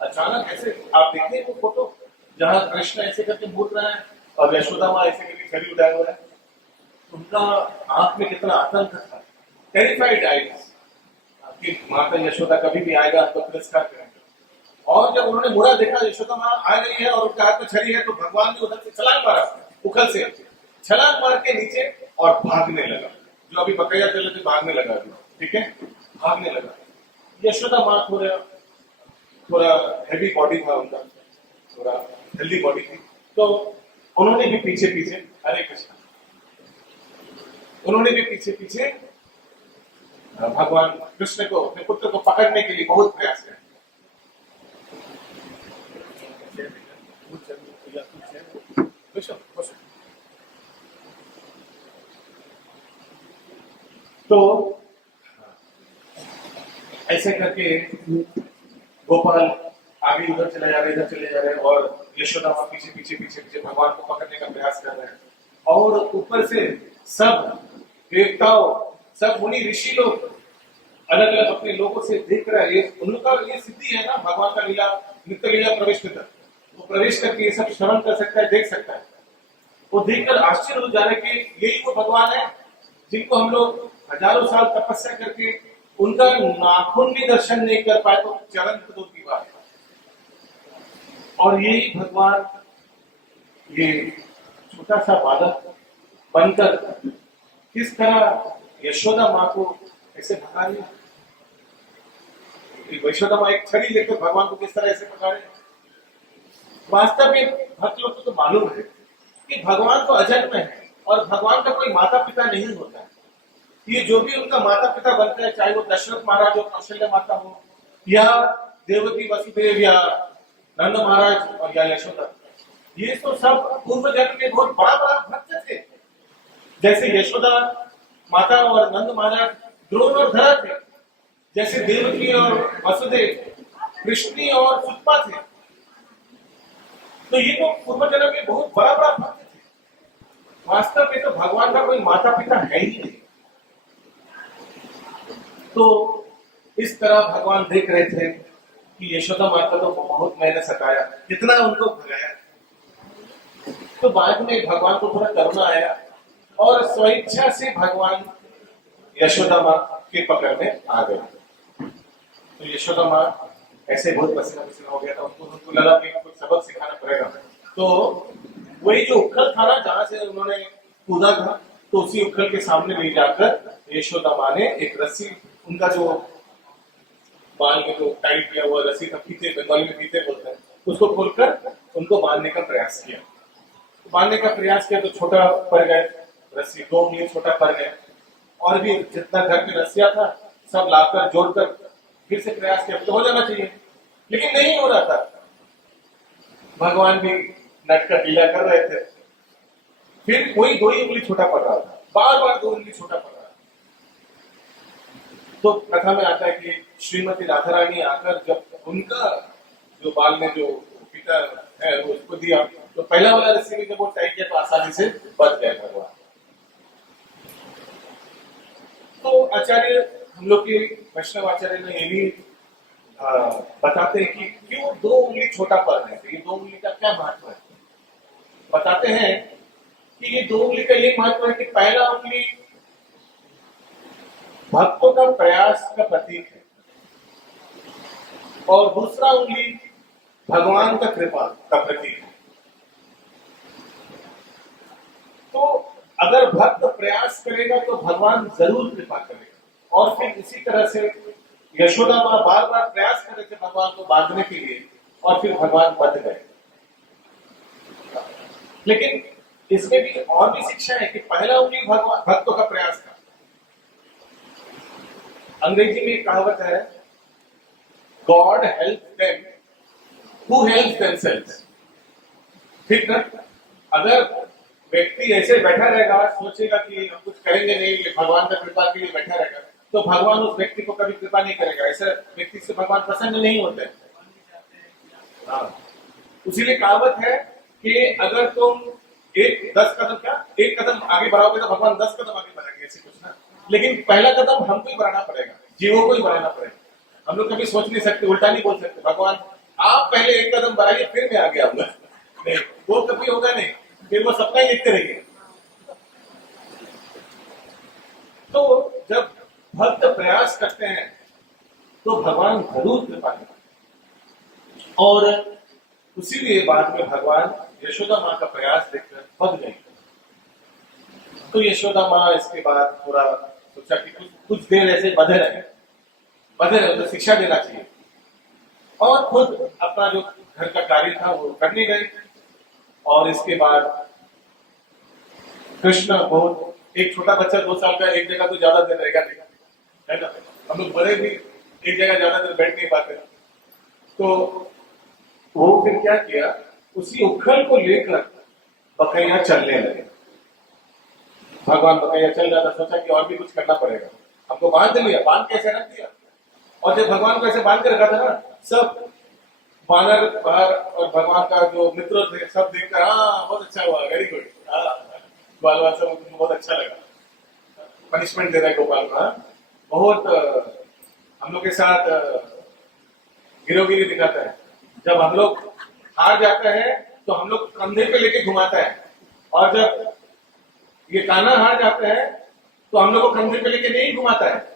अचानक ऐसे आप देखते हैं वो फोटो जहाँ कृष्ण ऐसे करके मुड़ रहा है और यशोदा माँ ऐसे करके छड़ी उठाए हुआ है। उनका आंख में कितना आतंक था, टेरिफाइड आईज कि माता यशोदा कभी भी आएगा तो तिरस्कार करेंगे। और जब उन्होंने मुड़ा देखा यशोदा माँ आ गई है और उनके हाथ में छड़ी है, तो भगवान ने उधर से छलांग मारा, उखल से छलांग मार के नीचे और भागने लगा। जो अभी बकैया चल रहे थे भागने लगा, ठीक है, भागने लगा। यशोदा माँ थोड़ा हैवी बॉडी था उनका, थोड़ा हेल्दी बॉडी थी, तो उन्होंने भी पीछे हरे कृष्ण उन्होंने भी पीछे पीछे भगवान कृष्ण को, अपने पुत्र को पकड़ने के लिए बहुत प्रयास किया। तो ऐसे करके गोपाल आगे उधर चले जा रहे, इधर चले जा रहे, और यशोदा माँ पीछे पीछे पीछे पीछे भगवान को पकड़ने का प्रयास कर रहे हैं। और ऊपर से सब देवताओं, सब मुनि ऋषि लोग अलग अलग अपने लोगों से देख रहे हैं। ये उनका ये सिद्धि है ना, भगवान का लीला, नित्य लीला प्रवेश करता, वो प्रवेश करके ये सब श्रवण कर सकता है, देख सकता है। वो देखकर आश्चर्य हो जा रहे कि यही वो भगवान है जिनको हम लोग हजारों साल तपस्या करके उनका नाखून भी दर्शन नहीं कर पाए, तो चरण तो दूर की बात है। और यही भगवान ये छोटा सा बालक बनकर किस तरह यशोदा माँ को ऐसे भगा रही है। यशोदा माँ एक छड़ी लेकर भगवान को किस तरह ऐसे भगा रहे। वास्तव में भक्त लोग को तो मालूम है कि भगवान तो अजन्म है और भगवान का कोई माता पिता नहीं होता है। ये जो भी उनका माता पिता बनते हैं, चाहे वो दशरथ महाराज हो, कौशल्य माता हो, या देवकी वसुदेव, या नंद महाराज और या यशोदा, ये तो सब पूर्व जन्म के बहुत बड़ा बड़ा भक्त थे। जैसे यशोदा माता और नंद महाराज द्रोण और धरा थे, जैसे देवकी और वसुदेव कृष्णी और सुतपा थे। तो ये तो पूर्व जन्म के बहुत बड़ा बड़ा भक्त थे। वास्तव में तो भगवान का कोई माता पिता है ही नहीं। तो इस तरह भगवान देख रहे थे कि यशोदा माता तो बहुत मैंने सताया, कितना उनको भगाया। तो बाद में भगवान को थोड़ा करुणा आया और स्वेच्छा से भगवान यशोदा माँ के पकड़ने आ गए। तो यशोदा माँ ऐसे बहुत पसीना पसीना हो गया था, उनको लगा कि कुछ सबक सिखाना पड़ेगा। तो वही जो उखल था ना, जहां से उन्होंने कूदा था, तो उसी उखल के सामने ले जाकर यशोदा माँ ने एक रस्सी, उनका जो बाल में जो टाइट किया हुआ रस्सी था, फीते, बंगाली में फीते बोलते हैं, उसको खोलकर उनको बांधने का प्रयास किया। बांधने का प्रयास किया तो छोटा पड़ गए रस्सी, 2 उंगली छोटा पड़ गया। और भी जितना घर में रस्सियां था सब लाकर जोड़कर फिर से प्रयास किया, तो हो जाना चाहिए, लेकिन नहीं हो रहा था। भगवान भी नट का ढीला कर रहे थे, फिर कोई 2 ही उंगली छोटा पड़ रहा था, बार बार 2 उंगली छोटा पड़ रहा था। तो कथा में आता है कि श्रीमती राधा रानी आकर जब उनका जो बाल में जो पिता है उसको दिया, तो पहला वाला रस्सी में जब वो टाइट किया तो आसानी से बच गया भगवान। तो आचार्य, हम लोग के वैष्णव आचार्य ने ये भी बताते हैं कि क्यों 2 उंगली छोटा पड़ रहे हैं, तो ये 2 उंगली का क्या महत्व है। बताते हैं कि ये 2 उंगली का ये महत्व है कि पहला उंगली भक्तों का प्रयास का प्रतीक है और दूसरा उंगली भगवान का कृपा का प्रतीक है। तो अगर भक्त प्रयास करेगा तो भगवान जरूर कृपा करेगा। और फिर इसी तरह से यशोदा माँ बार बार प्रयास कर रहे थे भगवान को बांधने के लिए, और फिर भगवान बंध गए। लेकिन इसमें भी और भी शिक्षा है कि पहला उंगली भगवान भक्तों का प्रयास था। अंग्रेजी में एक कहावत है, God help them who help themselves. ठीक ना? अगर व्यक्ति ऐसे बैठा रहेगा, सोचेगा कि हम कुछ करेंगे नहीं, भगवान का कृपा के लिए बैठा रहेगा, तो भगवान उस व्यक्ति को कभी कृपा नहीं करेगा। ऐसे व्यक्ति से भगवान प्रसन्न नहीं होते। इसीलिए कहावत है कि अगर तुम 10 कदम आगे बढ़ाओगे तो भगवान 10 कदम आगे बढ़ाएंगे, ऐसे कुछ ना। लेकिन पहला कदम हमको ही बढ़ाना पड़ेगा, जीवों को ही बढ़ाना पड़ेगा। हम लोग कभी सोच नहीं सकते, उल्टा नहीं बोल सकते, भगवान आप पहले 1 कदम बढ़ाइए फिर मैं आगे आऊंगा। नहीं, वो कभी होगा नहीं, फिर वो सपना ही देखते रहेंगे। तो जब भक्त प्रयास करते हैं तो भगवान जरूर कृपा करते हैं। और उसीलिए बाद में भगवान यशोदा माँ का प्रयास देखकर बंध गई। तो यशोदा माँ इसके बाद थोड़ा सोचा कि कुछ देर ऐसे बंधे रहे, तो शिक्षा देना चाहिए, और खुद अपना जो घर का कार्य था वो करने गए। और इसके बाद कृष्ण बहुत एक छोटा बच्चा 2 साल का एक जगह तो ज्यादा देर रहेगा नहीं, है ना। हम लोग बड़े भी एक जगह ज्यादा देर बैठ नहीं पाते। तो वो फिर क्या किया, उसी उखल को लेकर बकैया चलने लगे। भगवान बकैया चल रहा था, सोचा कि और भी कुछ करना पड़ेगा, हमको बांध लिया, बांध कैसे रख दिया। और जब भगवान को ऐसे बांध के रखा था ना, सब वानर बाहर और भगवान का जो मित्र थे सब देखकर, हाँ बहुत अच्छा हुआ, वेरी गुड, बाल बाल सब बहुत अच्छा लगा, पनिशमेंट दे रहा है गोपाल को, बहुत हम लोग के साथ गिरोगिरी दिखाता है। जब हम लोग हार जाते हैं तो हम लोग कंधे पे लेके घुमाता है, और जब ये कान्हा हार जाते हैं तो हम लोग को कंधे पे लेके नहीं घुमाता है।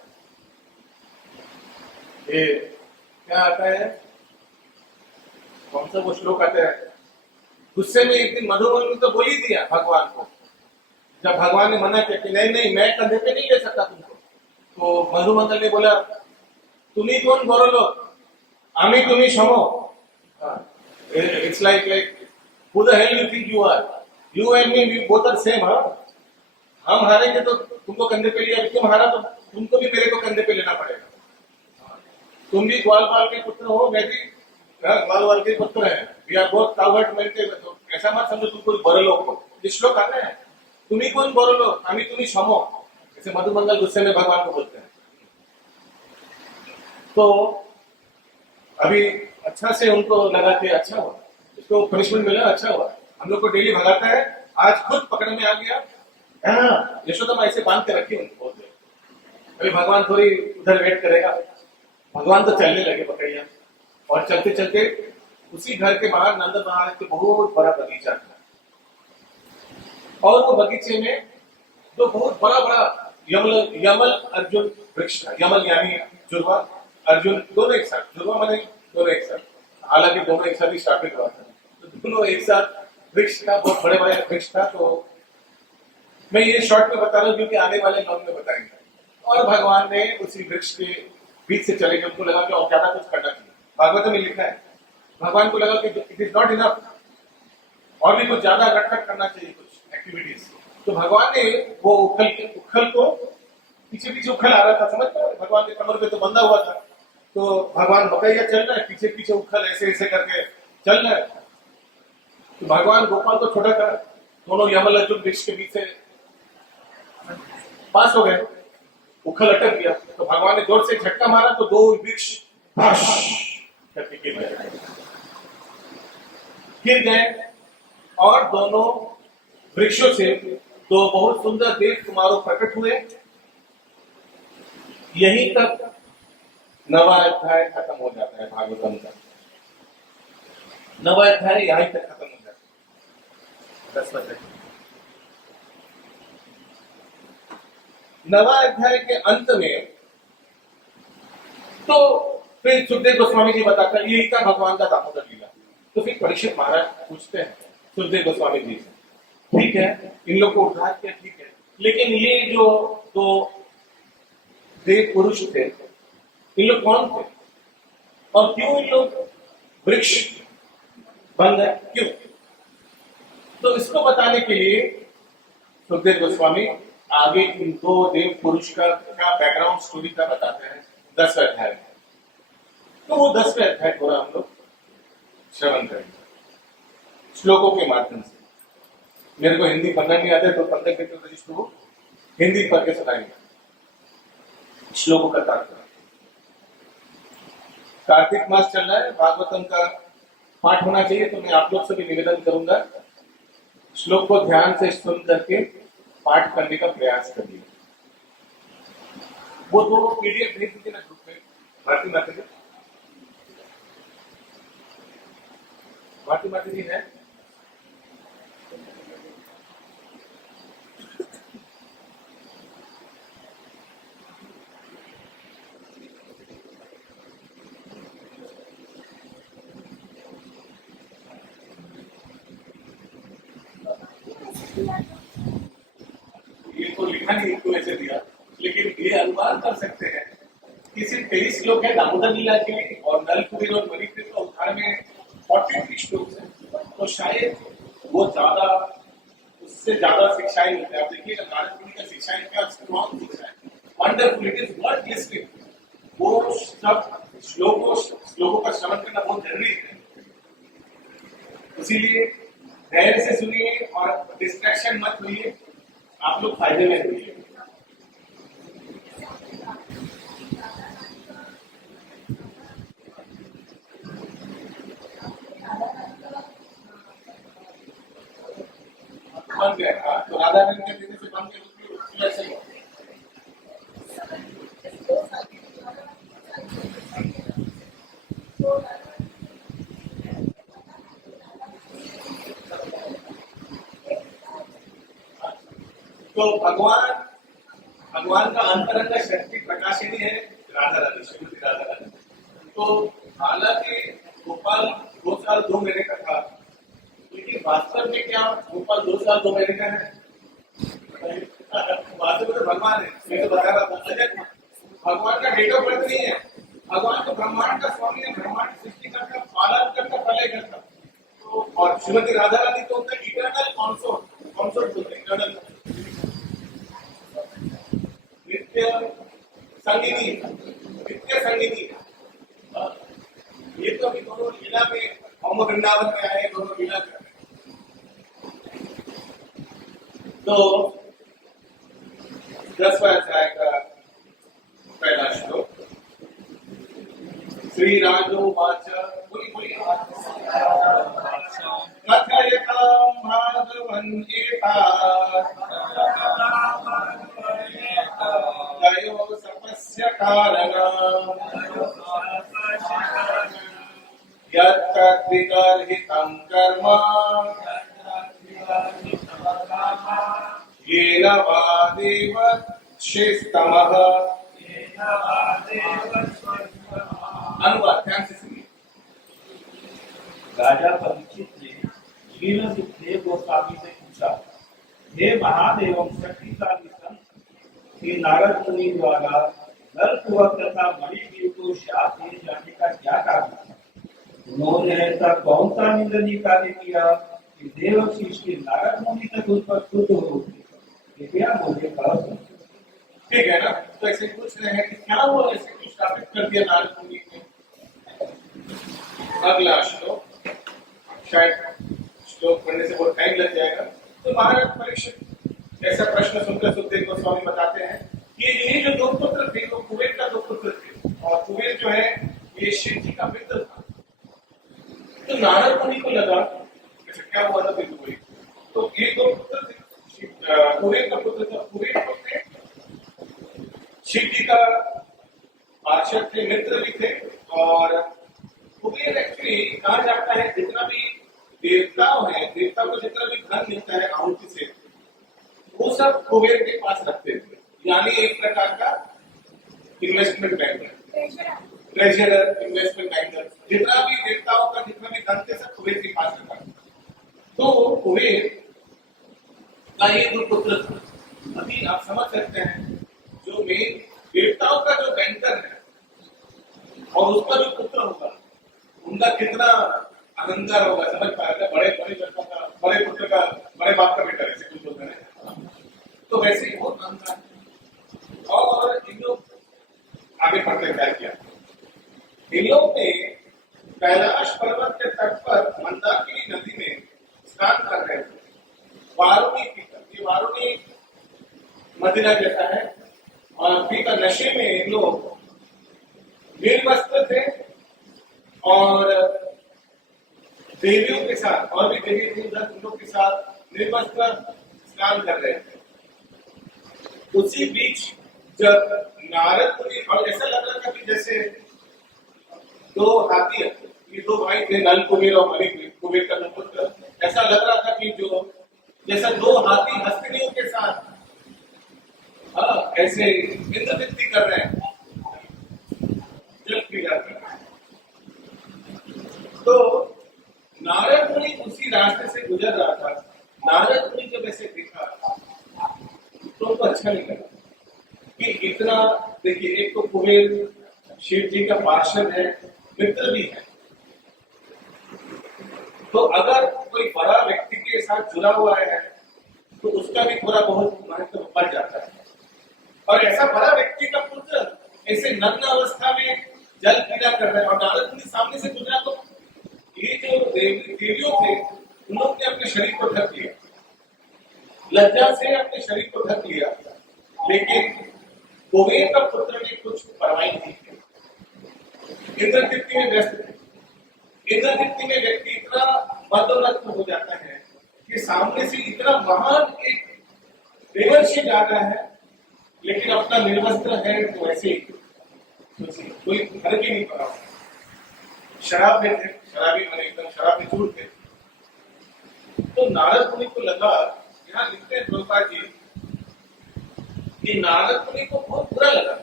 ये क्या आता है, कौन सा वो श्लोक आता है, गुस्से में एक दिन मधुमंगल तो बोल ही दिया भगवान को, जब भगवान ने मना किया कि नहीं नहीं मैं कंधे पे नहीं ले सकता तुमको, तो मधुमंगल ने बोला तुम्ही कौन बोलो, आमी तुम्ही क्षमो। It's like who the hell you think you are, you and me we both are same. हम हारेंगे तो तुमको कंधे पे लिया, तुम हारा तो तुमको भी मेरे को कंधे पे लेना पड़ेगा। तुम भी ग्वालपाल के पुत्र हो, मैं भी ग्वालपाल के पुत्र है, वी आर बोथ काउहर्ट मिलते हुए। तो ऐसा मत समझो तुम कोई बड़े लोग हो। ये श्लोक आता है, तुम्ही कौन बड़े लोग, आमी तुम्ही क्षमो, जैसे मधुमंगल गुस्से में भगवान को बोलते हैं। तो अभी अच्छा से उनको लगा कि अच्छा हुआ, इसको पनिशमेंट मिला, अच्छा हुआ। हम लोग को डेली भगाता है, आज खुद पकड़ में आ गया। यशोदा माँ ऐसे बांध के रखी उनको, अभी भगवान थोड़ी उधर वेट करेगा। भगवान तो चलने लगे बकैया, और चलते चलते उसी घर के बाहर नंद महाराज के बहुत बड़ा बगीचा था, और वो बगीचे में तो बहुत बड़ा बड़ा यमल अर्जुन वृक्ष था। यमल यानी जुड़वा, अर्जुन दोनों एक साथ, जुड़वा माने दोनों एक साथ, हालांकि दोनों एक साथ ही स्थापित हुआ था, तो दोनों एक साथ वृक्ष था, बहुत बड़े बड़े वृक्ष था। तो मैं ये शॉर्ट में बता रहा हूँ क्योंकि आने वाले लॉन्ग में बताएंगे। और भगवान ने उसी वृक्ष के बीच से चले गए, उनको लगा कि और ज्यादा कुछ करना चाहिए। भागवत में लिखा है, भगवान को लगा कि इट इज नॉट इनफ, और भी कुछ ज्यादा रटखट करना चाहिए, कुछ एक्टिविटीज। तो भगवान ने वो उखल को पीछे पीछे उखल आ रहा था, समझ में, भगवान के कमर पे तो बंधा हुआ था, तो भगवान बकैया चल रहा है, पीछे पीछे उखल ऐसे ऐसे करके चल रहा है। तो भगवान गोपाल को छोड़ा था, दोनों यमल अर्जुन वृक्ष के बीच से पास हो गए, उखल अटक गया। तो भगवान ने जोर से झटका मारा तो दो वृक्ष करके गिर गए, और दोनों वृक्षों से दो बहुत सुंदर देव कुमारों प्रकट हुए। यहीं तक नवा अध्याय खत्म हो जाता है भागवतम का। नवा अध्याय यहीं तक खत्म हो जाता है, 10 बजे। नवा अध्याय के अंत में तो फिर सुखदेव गोस्वामी जी बताते हैं यही था भगवान का दामोदर लीला। तो फिर परीक्षित महाराज पूछते हैं सुखदेव गोस्वामी जी से, ठीक है इन लोग को उद्धार किया, ठीक है, लेकिन ये जो दो देव पुरुष थे, इन लोग कौन थे और क्यों इन लोग वृक्ष बन गए, क्यों? तो इसको बताने के लिए सुखदेव गोस्वामी आगे इन दो देव पुरुष का क्या बैकग्राउंड स्टोरी का बताते हैं 10वें अध्याय में। तो वो 10वें अध्याय थोड़ा हम लोग श्रवण करेंगे श्लोकों के माध्यम से। मेरे को हिंदी पढ़ना नहीं आता है तो 15 के रजिस्टर को हिंदी पढ़ के सुनाएंगे श्लोकों का तात्पर्य। कार्तिक मास चल रहा है, भागवतम का पाठ होना चाहिए, तो मैं आप लोग से भी निवेदन करूंगा श्लोक को ध्यान से सुन करके पाठ करने का प्रयास करिए। वो दो पीडीएफ भेज दीजिए ना ग्रुप में, भारती माता जी, भारती माता जी है, ये तो लिखा नहीं इनको ऐसे दिया, लेकिन ये अनुमान कर सकते हैं कि सिर्फ 23 श्लोक है दामोदर लीला के लिए, और नल कुबेर और मणिकृत का उद्धार में 43 श्लोक है, तो शायद वो ज्यादा उससे उससे ज्यादा शिक्षाएं मिलते हैं। आप देखिएगा नारद मुनि का शिक्षाएं क्या स्ट्रॉन्ग शिक्षाएं, wonderful, it is worth listening. वो सब श्लोकों का श्रवण करना बहुत जरूरी है, इसीलिए धैर्य से सुनिए और डिस्ट्रैक्शन मत होइए, आप लोग फायदे में रहिए। बन गया तो राधा रानी के देने से बन गया ऐसे ही। तो भगवान का अंतरंग शक्ति प्रकाशिनी है राधा रानी, श्रीमती राधा रानी। तो हालांकि गोपाल 2 साल 2 महीने का था, लेकिन वास्तव में क्या गोपाल 2 साल 2 महीने का है? वास्तव में तो भगवान है। मैं तो बता रहा था, भगवान का डेट ऑफ बर्थ नहीं है। भगवान तो ब्रह्मांड का स्वामी है, ब्रह्मांड की सृष्टि करता, पालन करता, प्रलय करता। तो और श्रीमती राधा रानी तो उनका इटर्नल कॉन्सोर्ट होता है, इटर्नल नित्य संगिनी। ये तो अभी दोनों लीला में, हम वृंदावन में आए, दोनों लीला कर रहे हैं। तो 10वां अध्याय का पहला श्लोक, श्री राजोवाच, कथयतां भागवन् एतात् दयो सपस्य कारणम् यत्तद्विगर्हितं कर्म येन वा देवच्छेस्तमः। अनुवाद ध्यान से सुनिए। राजा परीक्षित ने लीला सुखदेव गोस्वामी से पूछा, हे महादेव शक्तिशाली संत, कि नारद मुनि द्वारा नलकुवक तथा मणिद्वीप को शाप दिए जाने का क्या कारण है? उन्होंने ऐसा कौन सा निंदनीय कार्य किया कि देवशीष के नारद मुनि तक उस पर क्रुद्ध हो उठे? कृपया मुझे कह सकते? ठीक है ना, तो ऐसे पूछ रहे हैं कि क्या वो ऐसे कुछ स्थापित कर दिया नारद मुनि ने। अगला श्लोक, शायद श्लोक पढ़ने से बहुत टाइम लग जाएगा। तो महाराज परीक्षित ऐसा प्रश्न सुनकर सुखदेव गोस्वामी बताते हैं कि ये जो 2 पुत्र थे, वो कुबेर का 2 पुत्र थे, और कुबेर जो है ये शिव जी का मित्र था। तो नारद मुनि को लगा अच्छा क्या हुआ था फिर कोई, तो ये 2 पुत्र थे, कुबेर का पुत्र था, कुबेर को थे शिव जी का पार्षद थे, मित्र भी थे। और कुबेर एक्चुअली कहा जाता है जितना भी देवता को जितना भी धन मिलता है आहुति से, वो सब कुबेर के पास रखते थे, यानी एक प्रकार का investment banker, treasurer, investment banker, जितना भी देवताओं का जितना भी धन थे सब कुबेर के पास रखा। तो कुबेर का ये 2 पुत्र था। अभी आप समझ सकते हैं जो मेन देवताओं का जो बैंकर है और उसका जो पुत्र होगा उनका कितना अहंकार होगा, समझ पाएगा। बड़े पुत्र का, बड़े बाप का बेटा ऐसे कुछ होता है, तो वैसे ही बहुत अहंकार। और इन लोग आगे पढ़ते क्या किया, इन लोग ने कैलाश पर्वत के तट पर मंदाकिनी नदी में स्नान कर रहे थे, वारुणी पीकर। ये वारुणी मदिरा जैसा है, और पीकर नशे में इन लोग निर्वस्त्र थे और देवियों के साथ, और भी देवी थी उधर, उन लोग के साथ निर्वस्त्र स्नान कर रहे थे। उसी बीच जब नारद मुनि, और ऐसा लग रहा था कि जैसे 2 हाथी, ये 2 भाई थे, नल कुबेर और मणि कुबेर का पुत्र, ऐसा लग रहा था कि जो जैसा 2 हाथी हस्तिनियों के साथ ऐसे इंद्रवृत्ति कर रहे हैं, जल क्रीड़ा कर रहे हैं। तो नारद मुनि उसी रास्ते से गुजर रहा था। नारद मुनि जब ऐसे देखा तो उनको अच्छा नहीं लगा कि इतना, देखिए एक तो कुबेर शिव जी का पार्षद है, मित्र भी है, तो अगर कोई बड़ा व्यक्ति के साथ जुड़ा हुआ है तो उसका भी थोड़ा बहुत महत्व बढ़ जाता है। और ऐसा बड़ा व्यक्ति का पुत्र ऐसे नग्न अवस्था में जल क्रीड़ा कर रहा है और नारद मुनि सामने से गुजरा, तो ये जो देवियों थे उन्होंने अपने शरीर को ढक लिया, लज्जा से अपने शरीर को ढक लिया, लेकिन कुबेर का पुत्र ने कुछ परवाह नहीं की। इंद्रदीप्ति में व्यस्त थे। इंद्रदीप्ति में व्यक्ति इतना मदोन्नत हो जाता है कि सामने से इतना महान एक देवर्षि जा रहा है, लेकिन अपना निर्वस्त्र है तो ऐसे ही कोई फर्क ही नहीं पड़ा। शराब में थे, शराबी मैंने एकदम शराब में चूर थे। तो नारद मुनि को लगा, यहाँ लिखते हैं प्रभुपाद जी कि नारद मुनि को बहुत बुरा लगा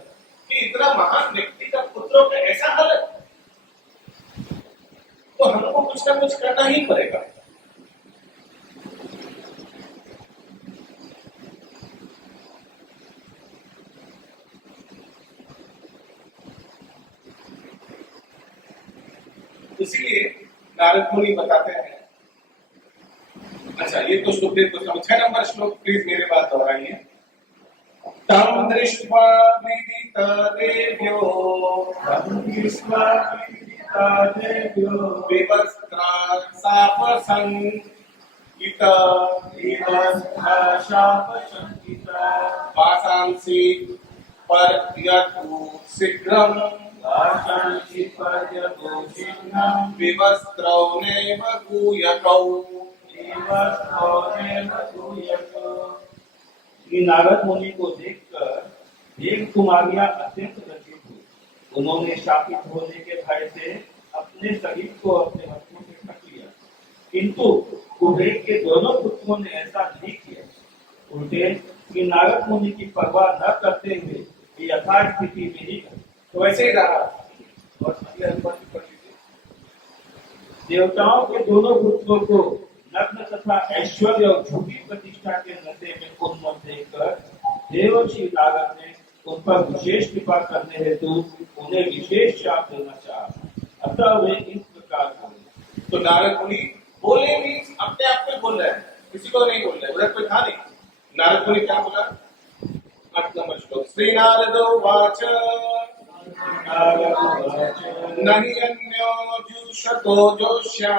कि इतना महान व्यक्ति का पुत्रों का ऐसा हालत, तो हमको कुछ ना कुछ करना ही पड़ेगा। इसीलिए नारद मुनि बताते हैं। अच्छा, ये तो सुखदेव को समझ। 6 नंबर श्लोक प्लीज मेरे बात दोहराइए। तम दृष्ट्वा विदित देव्यो विवस्त्रा शापशंकिता वासांसि पर्यतु शीघ्रम् विवस्त्रौ नैव भूयकौ। नारद मुनि को देखकर देव कुमारियां अत्यंत लज्जित हुई। उन्होंने शापित होने के भय से अपने शरीर को अपने हाथों से ढक लिया, किंतु कुबेर के दोनों पुत्रों ने ऐसा नहीं किया। उल्टे कि नारद मुनि की परवाह न करते हुए यथास्थिति में ही तो वैसे ही रहा। और देवताओं के दोनों पुत्रों को नग्न तथा ऐश्वर्य और झूठी प्रतिष्ठा के नशे में उन्मत्त देखकर देवर्षि नारद ने उन पर विशेष कृपा करने हेतु उन्हें विशेष शाप देना चाहा। अतः वे इस प्रकार बोले। तो नारद मुनि बोले भी अपने आप में बोल रहे हैं, किसी को नहीं बोल रहे, उधर कोई था नहीं। नारद मुनि क्या बोला? 8 नंबर श्लोक। श्री नारदो वाच नहीं अन्यो जुषतो जोष्या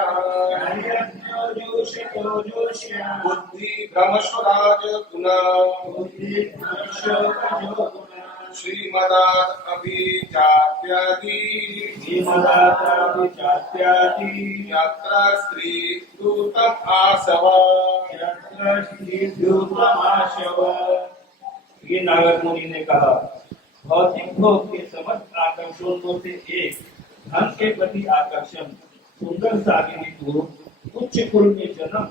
बुद्धि भ्रमशुराज गुना श्रीमदात् अभिजात्यादि यत्र स्त्री दूतम् आसव। ये नारद मुनि ने कहा, भौतिक भोग के समस्त आकर्षणों से एक धन के प्रति आकर्षण, सुंदर सागिनी पूर्व, उच्च कुल में जन्म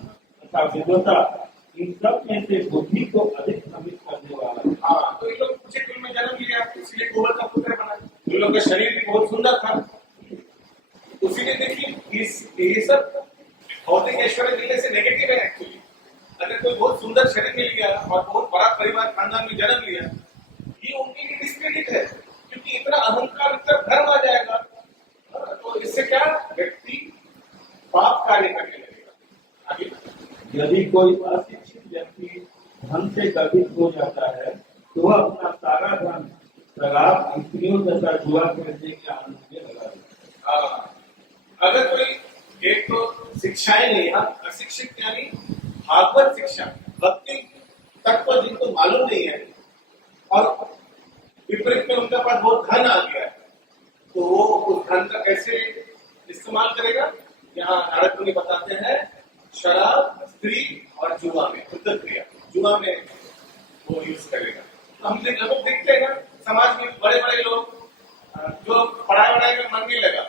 तथा विद्वता, इन सब में से बुद्धि को अधिक भ्रमित करने वाला। हाँ, तो इन लोग उच्च कुल में जन्म लिया, इसलिए कुबेर का पुत्र बना। इन लोग का शरीर भी बहुत सुंदर था, उसीलिए देखिए ये सब भौतिक ऐश्वर्य मिलने से नेगेटिव है एक्चुअली। अगर कोई बहुत सुंदर शरीर मिल गया और बहुत बड़ा परिवार खानदान में जन्म लिया, ये उनके लिए डिस्क्रेडिट है, क्योंकि इतना अहंकार, इतना धर्म आ जाएगा। तो इससे क्या व्यक्ति पाप कार्य करने लगेगा। आगे यदि कोई अशिक्षित व्यक्ति धन से गर्वित हो जाता है तो वह अपना सारा धन शराब, स्त्रियों तथा जुआ खेलने के आनंद में लगा देता। अगर कोई एक तो शिक्षाएं नहीं, हम अशिक्षित यानी भागवत शिक्षा, भक्ति तत्व जिनको मालूम नहीं है और विपरीत में उनका पास बहुत धन आ गया है, तो वो उस धन का कैसे इस्तेमाल करेगा? यहाँ नारद मुनि बताते हैं, शराब, स्त्री और जुआ में, उद्धत क्रिया, जुआ में वो यूज करेगा। तो हम लोग देखते हैं ना समाज में बड़े बड़े लोग जो पढ़ाई वढ़ाई में मन नहीं लगा,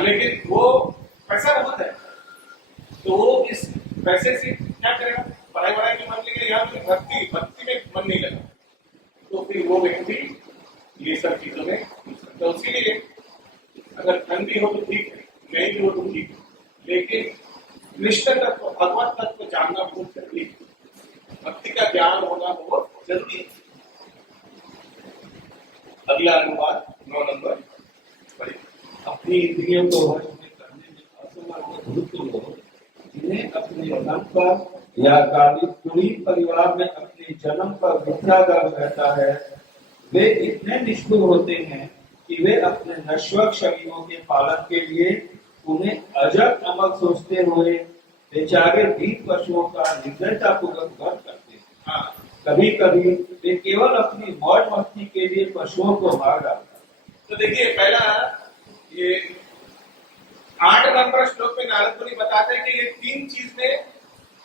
लेकिन वो पैसा बहुत है, तो वो इस पैसे से क्या करेगा? पढ़ाई वढ़ाई में मन लगे या फिर भक्ति में मन नहीं लगा, तो फिर वो व्यक्ति ये सब चीजों में तो उसके लिए अगर धन भी हो तो ठीक है, नहीं भी हो तो ठीक है, लेकिन कृष्ण तत्व, भगवत तत्व जानना बहुत जरूरी है। भक्ति का ज्ञान होना बहुत जरूरी है। अगला अनुवाद 9 नंबर पढ़िए। अपनी इंद्रियों को वश में करने में असमर्थ धूर्त लोग, जिन्हें अपने धन पर या कुलीन परिवार में अपने जन्म पर विद्याधर रहता है, वे इतने निष्ठुर होते हैं कि वे अपने नश्वर शरीरों के पालन के लिए उन्हें अजर अमर सोचते हुए बेचारे दीन पशुओं का निर्दयतापूर्वक वध करते हैं। हाँ, कभी कभी वे केवल अपनी मौज मस्ती के लिए पशुओं को मार डालते हैं। तो देखिए पहला ये 8 नंबर श्लोक में नारद मुनि बताते हैं कि ये 3 चीज में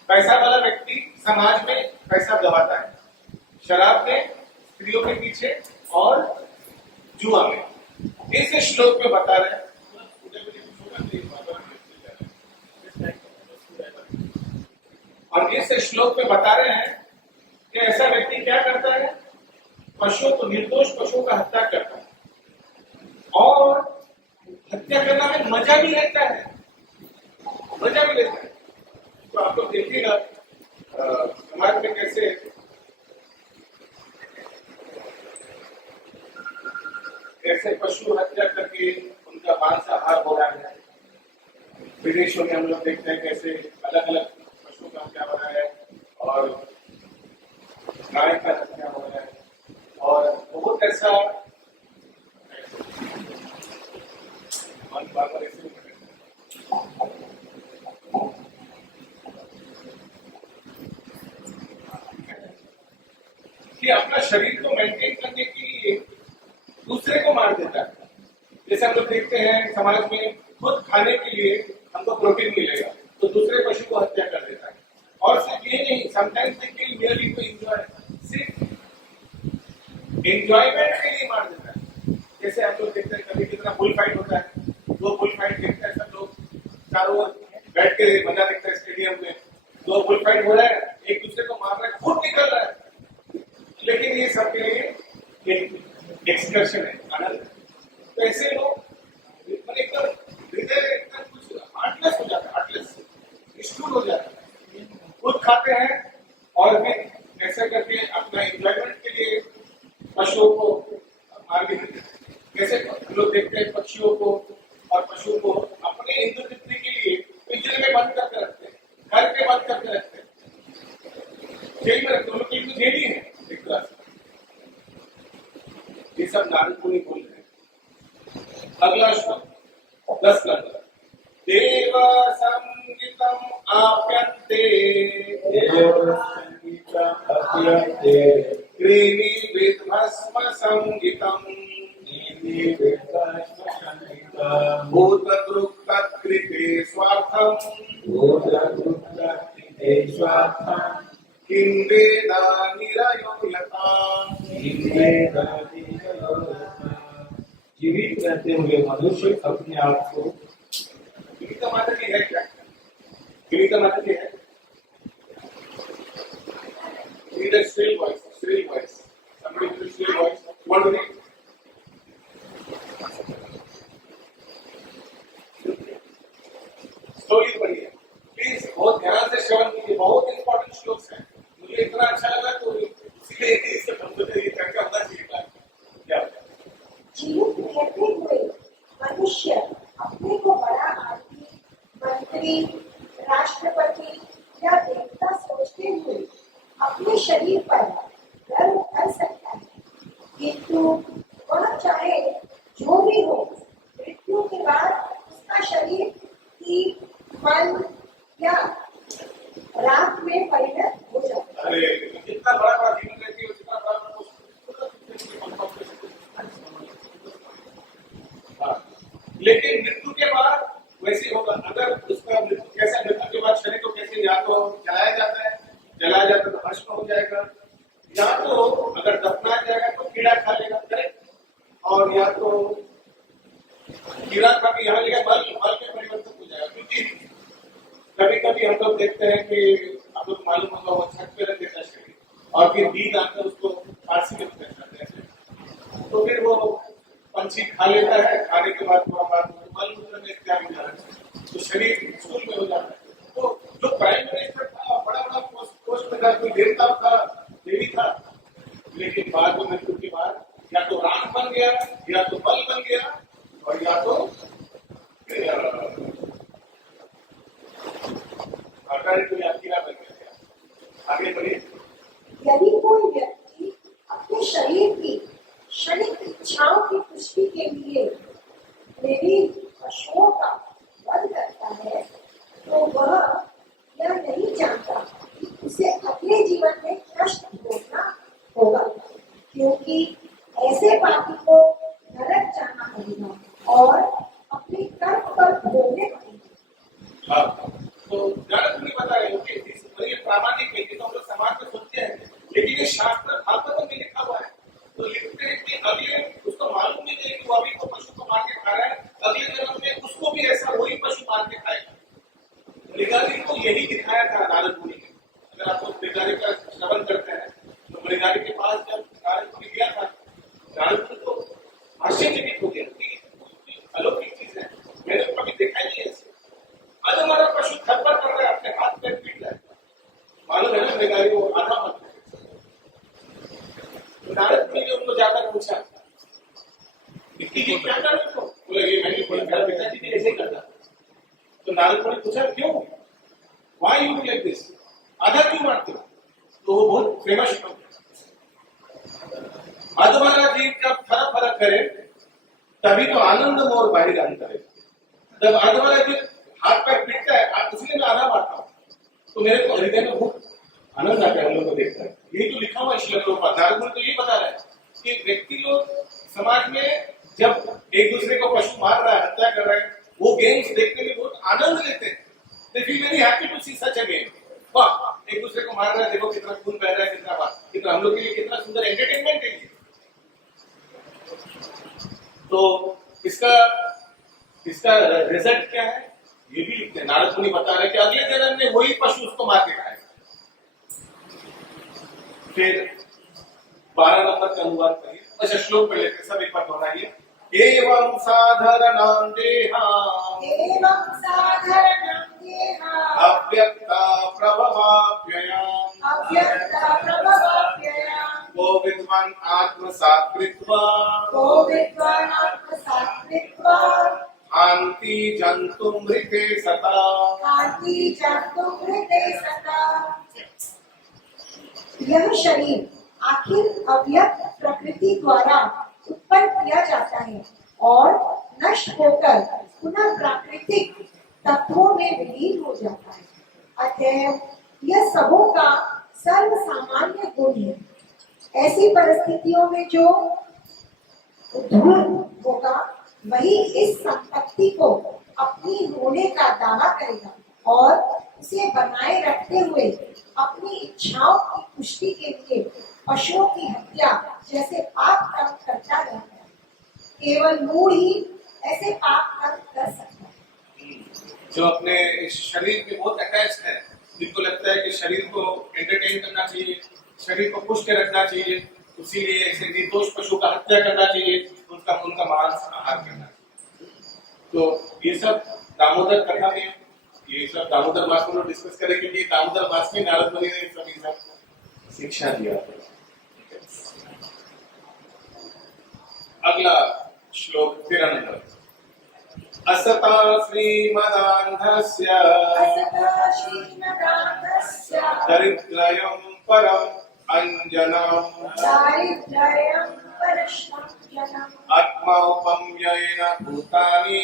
पैसा वाला व्यक्ति समाज में पैसा गवाता है, शराब में, स्त्रियों के पीछे और जुआ में। इस श्लोक में बता रहे हैं और इस श्लोक में बता रहे हैं कि ऐसा व्यक्ति क्या करता है, पशुओं को, निर्दोष पशुओं का हत्या करता है और हत्या करना में मजा भी लेता है, मजा भी लेता है। तो आप लोग देखिएगा समाज में कैसे पशु हत्या करके उनका मांसाहार हो रहा है। विदेशों में हम लोग देखते हैं कैसे अलग अलग पशुओं का हत्या हो रहा है और गाय का हत्या हो रहा है और बहुत ऐसा कि अपना शरीर को मेंटेन करने के लिए दूसरे को मार देता है। जैसे हम लोग देखते हैं समाज में खुद खाने के लिए हमको प्रोटीन मिलेगा तो दूसरे पशु को हत्या कर देता है। और सिर्फ ये नहीं, sometimes they kill merely to enjoy, सिर्फ एंजॉयमेंट के लिए मार देता है। जैसे हम लोग देखते हैं कभी कितना बुल फाइट होता है, दो बुल फाइट देखते हैं सब लोग चारों ओर बैठ के मजा देखते हैं स्टेडियम में, दो बुल फाइट हो रहा है, एक दूसरे को मार रहा है, खून निकल रहा है, लेकिन ये सबके लिए एक एक्सकर्शन है, आनंद। तो ऐसे लोग एकदम हृदय एकदम कुछ हार्टलेस हो जाता है, हार्टलेस निष्ठुर हो जाता है, खुद खाते हैं और फिर ऐसा करके अपना एंजॉयमेंट के लिए पशुओं को मार भी देते हैं। कैसे हम लोग देखते हैं पक्षियों को और पशुओं को अपने इंद्र तृप्ति के लिए पिंजरे में बंद करके रखते हैं, घर पे बंद करके रखते हैं, जेल में रखते हैं, उन लोग जेल ही है एक तरह से। ये सब नारद मुनि बोल रहे हैं। अगला श्लोक 10 नंबर, देव संगीतम आप्यन्ते क्रीमी विध्वस्म संगीतम भूतदृक्कृते स्वार्थम किं वेद निरयो यथा। जीवित रहते हुए मनुष्य अपने आप को जीवित माता की है क्या? जीवित माता की है? Need a still voice, still voice. Somebody with a still voice. What do you need? Story पढ़िए प्लीज, बहुत ध्यान से श्रवण कीजिए, बहुत इंपॉर्टेंट श्लोक है। मुझे इतना अच्छा लगा तो इसीलिए इससे हमको ये चर्चा होना चाहिए। क्या जीवित रहते हुए मनुष्य अपने को बड़ा आदमी, मंत्री, राष्ट्रपति या देवता सोचते हुए अपने शरीर पर गर्व कर सकता है, किंतु वह चाहे जो भी हो, मृत्यु के बाद उसका शरीर की मन या राख में परिणत हो जाता है। अरे जितना बड़ा बड़ा जीवन रहती है उतना बड़ा लेकिन मृत्यु के बाद वैसे होगा। अगर उसका मृत्यु कैसे, मृत्यु के बाद शरीर को कैसे, या तो जलाया जाता है, जलाया जाता तो भस्म हो जाएगा, या तो अगर दफनाया जाएगा तो कीड़ा खा लेगा, करेक्ट, और या तो कीड़ा खा के यहाँ लेगा बल में परिवर्तन हो जाएगा। क्योंकि कभी कभी हम लोग देखते हैं कि आप लोग मालूम होगा वो छत पे रख देता है शरीर और फिर बीज आकर उसको फांसी में पहुंचाते हैं, तो फिर वो पंछी खा लेता है, खाने के बाद थोड़ा बाद मल मूत्र में त्याग हो जाता है, तो शरीर स्कूल में हो जाता है। तो जो प्राइम मिनिस्टर था, बड़ा बड़ा पोस्ट में था, कोई देवता था, देवी था, लेकिन बाद में मृत्यु के बाद या तो राम बन गया, या तो बल बन गया, और या तो कोई कीड़ा बन गया। आगे बढ़िए। यदि कोई व्यक्ति अपने शरीर की क्षणिक इच्छाओं की पुष्टि के लिए विभिन्न पशुओं का वध करता है तो वह यह नहीं जानता कि उसे अगले जीवन में कष्ट भोगना होगा, क्योंकि ऐसे पापी को नरक जाना पड़ेगा और अपने कर्म पर भोगने पड़ेंगे। हाँ, तो ज्यादा नहीं बता रहे हो कि ये प्रामाणिक है, तो हम लोग समाज में सुनते हैं, लेकिन ये शास्त्र भागवत में लिखा हुआ है। तो लिखते हैं कि अगले उसको मालूम नहीं है कि वो अभी को पशु को मार के खा रहा है, अगले जन्म में उसको भी ऐसा वही पशु मार के खाएगा। मृगारी को यही दिखाया था नारद मुनि ने। अगर आप मृगारी का श्रवण करते हैं तो मृगारी के पास जब नारद मुनि गया था, नारद मुनि को आश्चर्यचकित हो गया कि अलौकिक चीज है, मैंने कभी देखा नहीं है। आज हमारा पशु थप्पड़ कर रहा है, अपने हाथ पैर पीट रहा है, मालूम है ना मृगारी वो आधा मत है। तो नारद मुनि ने उनको जाकर पूछा कि क्या कर रहे हो? बोले ये मैंने मेरा पिताजी भी ऐसे करता। तो नारद मुनि पूछा क्यों, वाई यू लाइक दिस, आधा क्यों मारते हो? तो वो बहुत फेमस हो अधवारा जीव जब फरक फरक करे तभी तो आनंद मोर बाहर अंतर है। जब अधवारा जीव हाथ पैर पीटता है इसलिए मैं आधा मारता हूँ, तो मेरे को हृदय में बहुत आनंद आता है हम लोग को देखता है। यही तो लिखा हुआ श्लोक में। नारद मुनि तो यही बता रहा है कि व्यक्ति लोग समाज में जब एक दूसरे को पशु मार रहा है, हत्या कर रहा है, वो गेम्स देखने में बहुत आनंद लेते हैं। They feel very happy to see such a game. वाह, एक दूसरे को मार रहा है, देखो कितना खून बह रहा है, कितना बात, कितना हम लोग के लिए कितना सुंदर एंटरटेनमेंट है। तो इसका रिजल्ट क्या है ये भी लिखते हैं। नारद मुनि बता रहे हैं कि अगले जन्म में वही पशु उसको मार के खाएगा। फिर 12 नंबर का अनुवाद करिए। अच्छा श्लोक पढ़ लेते सब एक बार दोहराइए। एवं साधारणं देहां अव्यक्ता प्रभवाप्ययाम् वो विद्वान् आत्मसात् कृत्वा हान्ति जन्तुमृते सता। यह शरीर आखिर अव्यक्त प्रकृति द्वारा उत्पन्न किया जाता है और नष्ट होकर पुनः प्राकृतिक तत्वों में विलीन हो जाता है। अतः यह सबों का सर्व सामान्य गुण है। ऐसी परिस्थितियों में जो धूर्त होगा वही इस संपत्ति को अपनी होने का दावा करेगा और उसे बनाए रखते हुए अपनी इच्छाओं की पुष्टि के लिए पशुओं की हत्या जैसे पाप कर्म करता रहता है। केवल मूढ़ ही ऐसे पाप कर्म कर सकता है। जो अपने इस शरीर में बहुत अटैच है, जिनको लगता है कि शरीर को एंटरटेन करना चाहिए, शरीर को पुष्ट रखना चाहिए, उसीलिए ऐसे निर्दोष पशु का हत्या करना चाहिए, उनका मांस आहार करना चाहिए। तो ये सब दामोदर कथा में, ये सब दामोदर मास में डिस्कस करें, क्योंकि दामोदर मास में नारद मुनि ने सभी सब शिक्षा दिया। अगला श्लोक 13 नंबर। असता श्रीमदान्धस्य दरिद्रयं परम अंजनम् आत्मौपम्येन भूतानि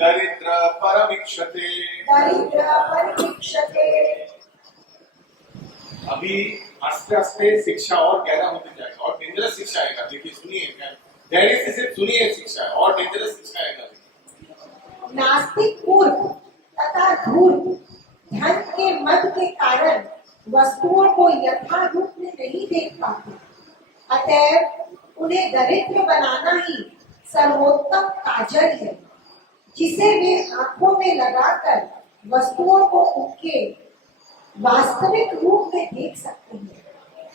दरिद्र परमीक्षते। अभी आस्ते आस्ते शिक्षा और गहरा होते जाएगा और डेंजरस शिक्षा आएगा। देखिए सुनिए, धैर्य से सिर्फ सुनिए, शिक्षा और डेंजरस शिक्षा आएगा। नास्तिक पूर्व तथा धूर्त धन के मद के कारण वस्तुओं को यथा रूप में नहीं देख पाते, अतः उन्हें दरिद्र बनाना ही सर्वोत्तम काजल है, जिसे वे आंखों में लगाकर वस्तुओं को उनके वास्तविक रूप में देख सकते हैं।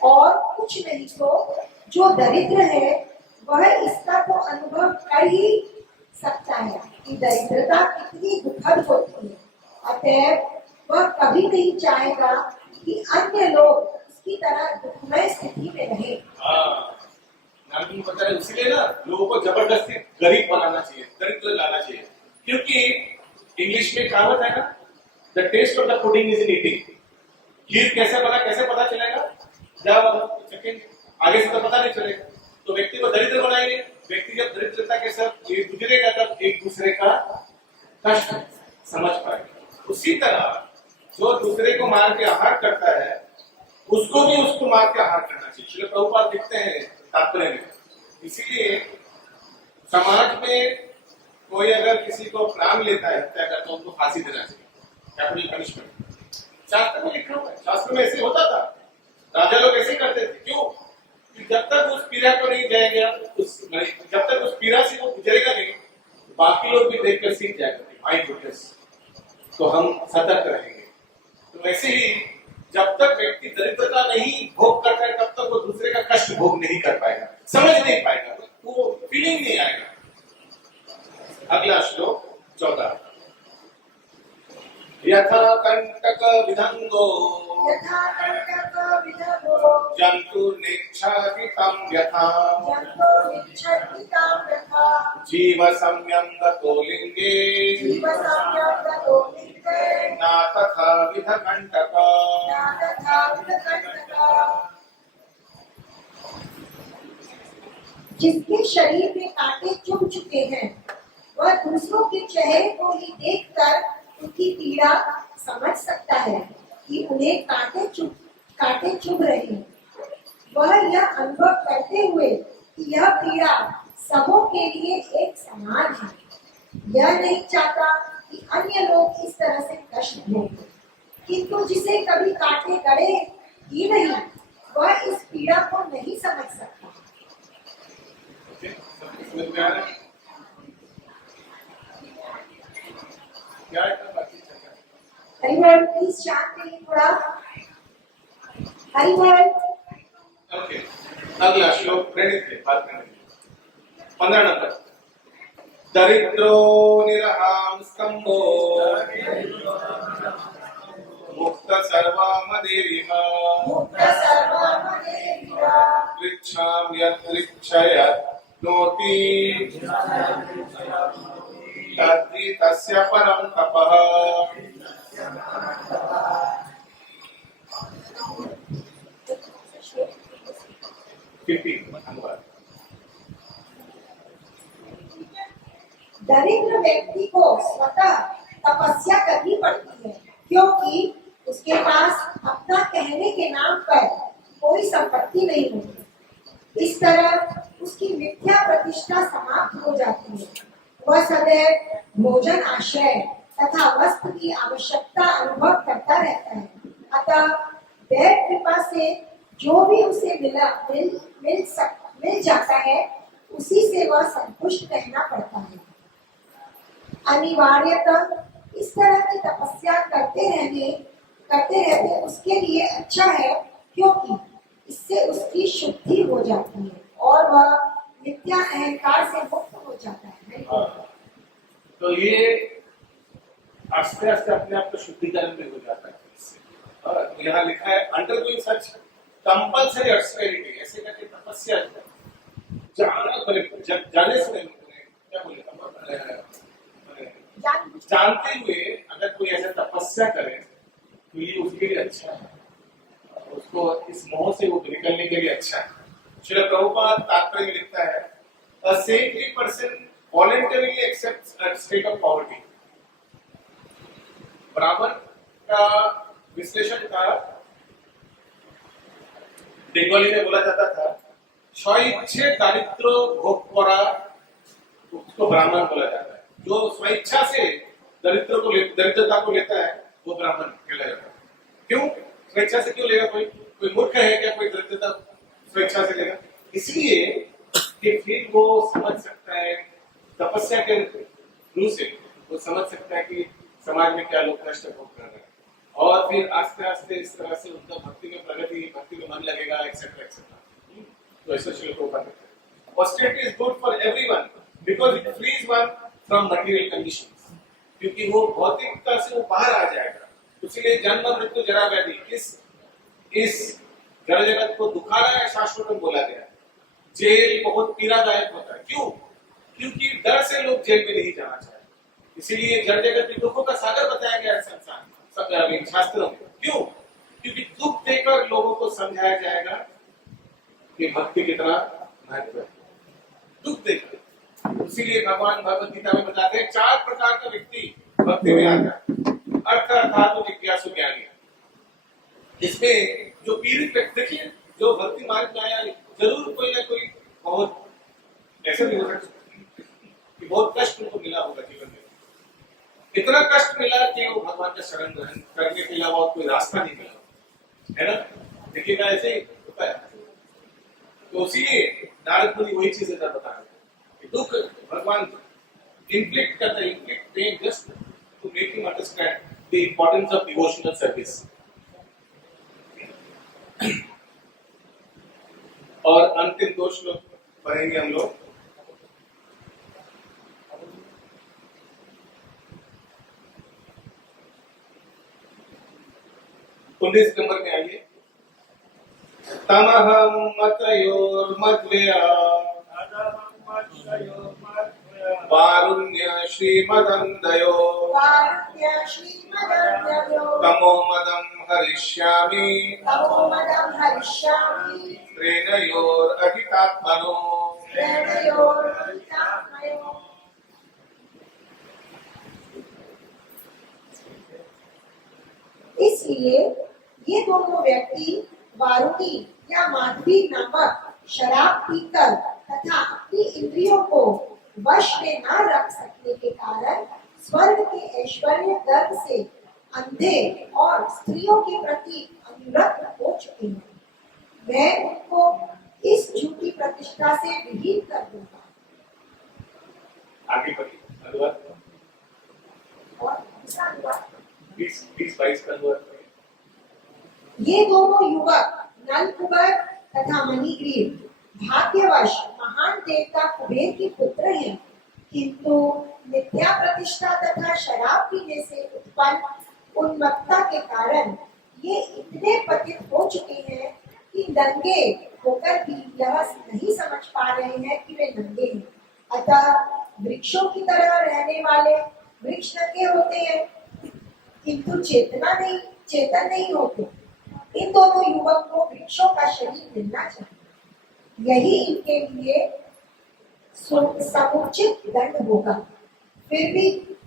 और कुछ नहीं तो जो दरिद्र है वह इसका तो अनुभव कर ही सकता है कि दरिद्रता कितनी दुखद होती है। अतः वह कभी नहीं चाहेगा कि अन्य लोग उसकी तरह दुखमय स्थिति में रहे। पता है, इसीलिए ना लोगों को जबरदस्ती गरीब बनाना चाहिए, दरिद्र लाना चाहिए, क्योंकि इंग्लिश में कहावत है ना, the test of the pudding is in eating. खीर कैसे बना, कैसे पता चलेगा? जब चखेंगे, आगे से तो पता नहीं चलेगा। तो व्यक्ति को दरिद्र बनाएंगे, व्यक्ति जब दरिद्रता के साथ ये गुजरेगा तब एक दूसरे का कष्ट समझ पाएगा। उसी तरह जो दूसरे को मार के आहार करता है उसको भी उसको मार के आहार करना चाहिए। श्रील प्रभुपाद लिखते हैं तात्पर्य में, इसीलिए समाज में कोई अगर किसी को प्राण लेता है, हत्या करता है, उनको फांसी देना चाहिए, कैपिटल पनिशमेंट। शास्त्र में लिखा हुआ है, शास्त्र में ऐसे होता था, राजा लोग ऐसे करते थे। क्यों? जब तक उस पीड़ा को नहीं जाएगा, जब तक उस पीड़ा से वो गुजरेगा नहीं, बाकी लोग भी देखकर सीख जाएगा, माय गुडनेस, तो हम सतर्क रहेंगे। तो वैसे ही जब तक व्यक्ति दरिद्रता नहीं भोग करता है तब तक वो दूसरे का कष्ट भोग नहीं कर पाएगा, समझ नहीं पाएगा, वो फीलिंग नहीं आएगा। अगला श्लोक 14। यथा कंटक विधंगो यथा कंटक विधगो जंतुर्निच्छादितं यथा जन्तुर्निच्छादितं यथा जीव संयम गतो लिंगे जीवसंयम गतो लिंगे न तथा विध कंटक। न तथा विधकण्टक। जिसके शरीर में कांटे चुभ चुके हैं वह दूसरों के चेहरे को ही देखकर उनकी पीड़ा समझ सकता है कि उन्हें कांटे चुभ रहे हैं। वह यह अनुभव करते हुए कि यह पीड़ा सबों के लिए एक समान है, यह नहीं चाहता कि अन्य लोग इस तरह से कष्ट भोगें। किंतु जिसे कभी कांटे गड़े ही नहीं, वह इस पीड़ा को नहीं समझ सकता। हरिवल प्लीज शांत रहिए थोड़ा। हरिवल ओके, अगला श्लोक प्रणीत है, बात करने 15 नंबर। दरिद्रो निरहाम स्तंभो मुक्त सर्वमदेरिह मुक्त सर्वमदेरिह पृच्छाम यत्पृच्छयत् नोति तद्धि तस्य परम तपः। दरिद्र व्यक्ति को स्वतः तपस्या करनी पड़ती है, क्योंकि उसके पास अपना कहने के नाम पर कोई संपत्ति नहीं होती। इस तरह उसकी मिथ्या प्रतिष्ठा समाप्त हो जाती है। वह सदैव भोजन, आश्रय तथा वस्त्र की आवश्यकता अनुभव करता रहता है। अतः वह कृपा से जो भी उसे मिल जाता है उसी से वह संतुष्ट रहना पड़ता है। अनिवार्यतः इस तरह की तपस्या करते रहते उसके लिए अच्छा है, क्योंकि इससे उसकी शुद्धि हो जाती है और वह मिथ्या अहंकार से मुक्त हो जाता है। तो ये आस्ते आस्ते अपने आप को शुद्धिकरण में हो जाता है इससे। और यहाँ लिखा है अंडरगोइंग सच कंपल्सरी ऑस्टेरिटी, ऐसे करके तपस्या जाने से क्या बोले, जानते हुए अगर कोई ऐसा तपस्या करे तो ये उसके लिए अच्छा है, उसको इस मोह से वो निकलने के लिए अच्छा है। श्रील प्रभुपाद तात्पर्य में लिखता है, a saintly person voluntarily accepts a state of poverty। ब्राह्मण का विश्लेषण था, बंगाली में बोला जाता था, स्वेच्छे दारिद्र भोग करा उसको ब्राह्मण बोला जाता है। जो स्वेच्छा से दरिद्रता को लेता है वो ब्राह्मण कहलाया जाता है। क्यों स्वेच्छा से क्यों लेगा? कोई मूर्ख है क्या कोई दरिद्रता स्वेच्छा से लेगा? इसलिए कि फिर वो समझ सकता है, तपस्या के थ्रू से वो समझ सकता है कि समाज में क्या लोग कष्ट भोग कर रहे हैं, और फिर आस्ते आस्ते इस तरह से उनका भक्ति में मन लगेगा, एक्सेट्रा एक्सेट्रा। तो ऐसा श्लोक होगा। Austerity is good for everyone because it frees one from material conditions। क्योंकि वो भौतिकता से वो बाहर आ जाएगा। इसलिए जन्म मृत्यु जरा व्याधि इस जड़ जगत को दुखाना है शाश्वतम बोला गया। जेल बहुत पीड़ादायक होता है। क्यों? क्योंकि डर से लोग जेल में नहीं जाना चाहते। इसीलिए जड़ जगत के दुखों का सागर बताया गया है शास्त्रों में। क्यों? क्योंकि दुख देकर लोगों को समझाया जाएगा कि भक्ति कितना महत्व है, दुख देकर। इसीलिए भगवान भगवत गीता में बताते हैं 4 प्रकार का व्यक्ति भक्ति में आता है। अर्थ अर्थात जिज्ञासु ज्ञानी। इसमें जो पीड़ित व्यक्ति, देखिए जो भक्ति मार्ग में आया, जरूर कोई ना कोई बहुत ऐसा भी हो सकता है कि बहुत कष्ट उनको मिला होगा जीवन में, इतना कष्ट मिला कि वो भगवान का शरण ग्रहण करने के अलावा कोई रास्ता नहीं मिला, है ना। देखिएगा ऐसे ही होता है। तो इसीलिए नारद मुनि वही चीजें बता रहे हैं कि दुख भगवान इन्फ्लिक्ट करता है, inflict pain just to make him understand the importance of devotional service. और अंतिम 2 श्लोक पढ़ेंगे हम लोग। 19 नंबर में आइए। तमहम मतयोर्मद्वया वारुण्य श्रीमदन्दयो तमो मदं हरिष्यामि त्रेनयोरधिकात्मनो। इसलिए ये दोनों व्यक्ति वारुणी या माधवी नामक शराब पीकर तथा अपनी इंद्रियों को वश में न रख सकने के कारण स्वर्ग के ऐश्वर्य गर्व से अंधे और स्त्रियों के प्रति अनुरक्त हो चुके हैं। मैं उनको इस झूठी प्रतिष्ठा से विहीन कर दूंगा। आगे बढ़िए, अनुवाद और दूसरा अनुवाद 20-22 का अनुवाद। ये दोनों युवक नलकुबर तथा मणिग्रीव भाग्यवश महान देवता कुबेर के पुत्र हैं, किंतु मिथ्या प्रतिष्ठा तथा शराब पीने से उत्पन्न उन्मत्तता के कारण ये इतने पतित हो चुके हैं कि नंगे होकर भी यह नहीं समझ पा रहे हैं कि वे नंगे हैं। अतः वृक्षों की तरह रहने वाले वृक्ष नंगे होते हैं किंतु चेतन नहीं होते। इन दोनों युवक को वृक्षों का शरीर मिलना चाहिए, यही इनके लिए समुचित दंड होगा। फिर भी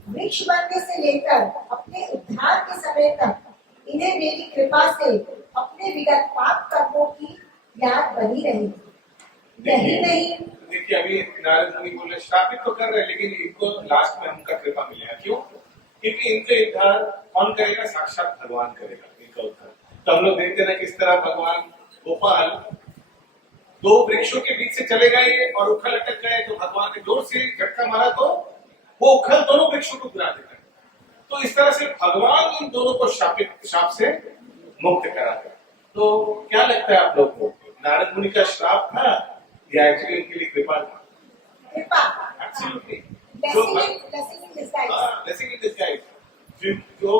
वृक्ष बनने से लेकर अपने उद्धार के समय तक इन्हें मेरी कृपा से अपने विगत पाप कर्मों की याद बनी रहेगी। यही नहीं, देखिए अभी नारद मुनि बोले श्रापित तो कर रहे, लेकिन इनको लास्ट में उनका कृपा मिलेगा। क्यों? क्योंकि इनका उद्धार कौन करेगा? साक्षात भगवान करेगा इनका उद्धार। तो हम लोग देखते ना किस तरह भगवान गोपाल 2 वृक्षों के बीच से चले गए और उखल अटक गए, तो भगवान ने जोर से झटका मारा तो वो उखल दोनों वृक्षों को गिरा देता है। तो इस तरह से भगवान इन दोनों को शाप से मुक्त कराता है। तो क्या लगता है आप लोग को, नारद मुनि का श्राप था या एक्चुअली उनके लिए कृपा था? कृपा, एब्सोल्युटली blessing in disguise। जो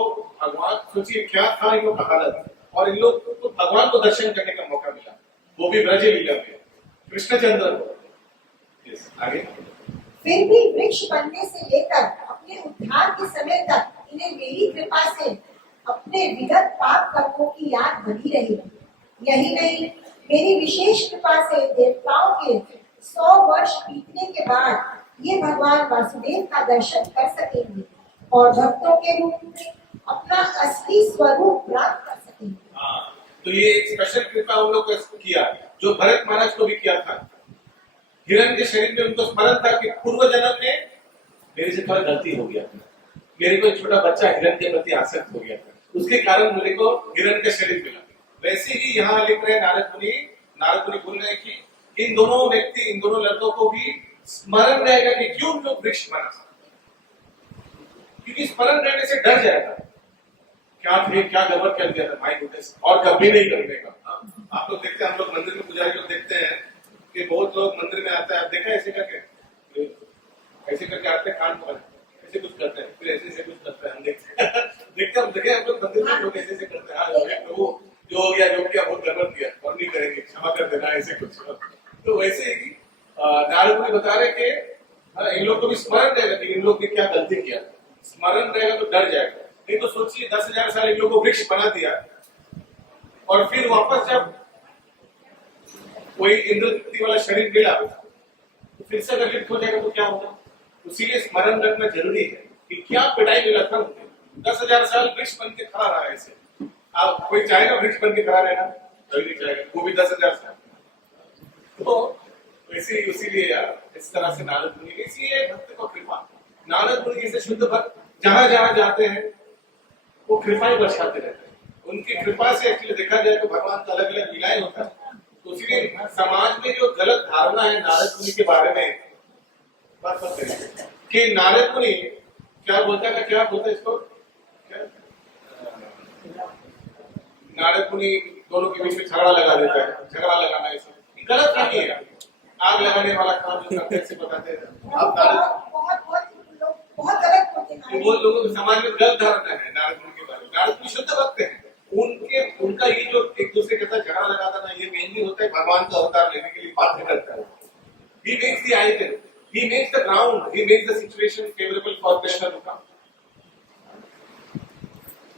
भगवान, सोचिए क्या था इन लोग का हालत, और इन लोग को भगवान को दर्शन करने का मौका मिला, वो भी ब्रज लीला में कृष्णचंद्र। आगे फिर भी वृक्ष बनने से लेकर अपने उद्धार के समय तक इन्हें मेरी कृपा से अपने विगत पाप कर्मों की याद बनी रहेगी। यही नहीं, मेरी विशेष कृपा से देवताओं के 100 वर्ष बीतने के बाद ये भगवान वासुदेव का दर्शन कर सकेंगे और भक्तों के रूप में अपना असली स्वरूप प्राप्त कर सकेंगे। तो ये एक स्पेशल कृपा उन लोग को किया जो भरत महाराज को भी किया था। हिरण के शरीर में उनको स्मरण था कि पूर्व जन्म में मेरे से थोड़ा गलती हो गया, मेरे को एक छोटा बच्चा हिरण के प्रति आसक्त हो गया था, उसके कारण मेरे को हिरण का शरीर मिला। वैसे ही यहाँ लिख रहे नारद मुनि बोल रहे हैं कि इन दोनों लड़कों को भी स्मरण रहेगा कि क्यों लोग वृक्ष बना, क्योंकि स्मरण रहने से डर जाएगा क्या थे, क्या गड़बड़ कर दिया था, माय गुडनेस, और कभी नहीं करने का। आप लोग देखते हैं, हम लोग मंदिर में पुजारी लोग देखते हैं कि बहुत लोग मंदिर में आते हैं, आप देखा ऐसे करके आते हैं, कान पर ऐसे कुछ करते हैं, फिर ऐसे कुछ करते हैं, हम देखते हैं देखे हम लोग मंदिर में लोग ऐसे करते हैं, प्रभु जो हो गया बहुत गड़बड़ किया और नहीं करेंगे, क्षमा कर देना, ऐसे कुछ। तो वैसे ही नारद मुनि बता रहे कि इन लोग को भी स्मरण रहेगा कि इन लोग ने क्या गलती किया, स्मरण रहेगा तो डर जाएगा। नहीं तो सोचिए 10,000 साल इन लोगों को वृक्ष बना दिया और फिर वापस जब कोई इंद्रदृप्ति वाला शरीर मिला तो फिर से अगर लिप्त हो जाएगा तो क्या होगा। इसीलिए स्मरण रखना जरूरी है कि क्या पिटाई मिला था मुझे। 10,000 साल वृक्ष बन के खड़ा रहा है ऐसे। आप कोई चाहेगा वृक्ष बन के खड़ा रहना? कभी नहीं चाहेगा, वो भी 10,000 साल। तो इसीलिए यार इस तरह से नारद मुनि, इसीलिए भक्त को कृपा, नारद मुनि जैसे शुद्ध भक्त जहां जहां जाते हैं वो कृपाएं बरसाते रहते हैं। उनकी कृपा से एक्चुअली देखा जाए तो भगवान का अलग अलग लीलाएं होता है। तो इसलिए समाज में जो गलत धारणा है नारद मुनि के बारे में कि नारद मुनि क्या बोलता है इसको, नारद मुनि दोनों के बीच में झगड़ा लगा देता है। झगड़ा लगाना इसे गलत नहीं है। आग लगाने वाला काम जो करते हैं बताते हैं। अब बहुत गलत होते हैं। वो लोगों के समाज में गलत धारणा है नारद मुनि के बारे में। नारद मुनि शुद्ध भक्त हैं। उनका ये जो एक दूसरे के साथ झगड़ा लगाता ना, ये मेनली होता है भगवान का अवतार लेने के लिए बाध्य करता है। He makes the idol, he makes the ground, he makes the situation favorable for Krishna to come.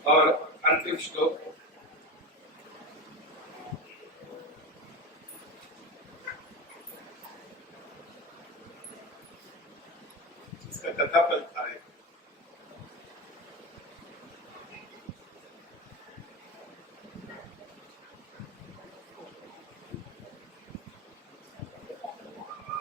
और अंतिम श्लोक इसका कथा फल था है।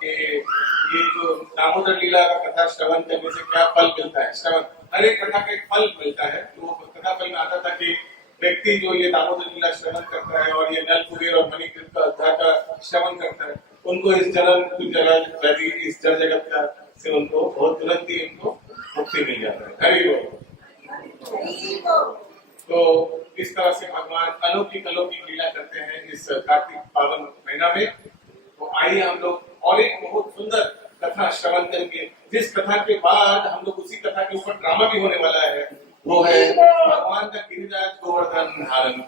ये जो दामोदर लीला का कथा श्रवण करने से क्या फल मिलता है। श्रवण हर एक कथा का एक फल मिलता है। तो कथा फल में आता था कि व्यक्ति जो ये दामोदर लीला श्रवण करता है और ये नल कुबेर और मणिकृत का अध्याय का श्रवण करता है, उनको इस जड़ जगत का से उनको बहुत तुरंत ही उनको मुक्ति मिल जाता है। हरि बोल। तो इस तरह से भगवान अलौकिक लीला करते हैं इस कार्तिक पावन महीना में। तो आइए हम लोग और एक बहुत सुंदर कथा श्रवण करेंगे, जिस कथा के बाद हम लोग उसी कथा के ऊपर ड्रामा भी होने वाला है। वो है भगवान का गिरिराज गोवर्धन धारण।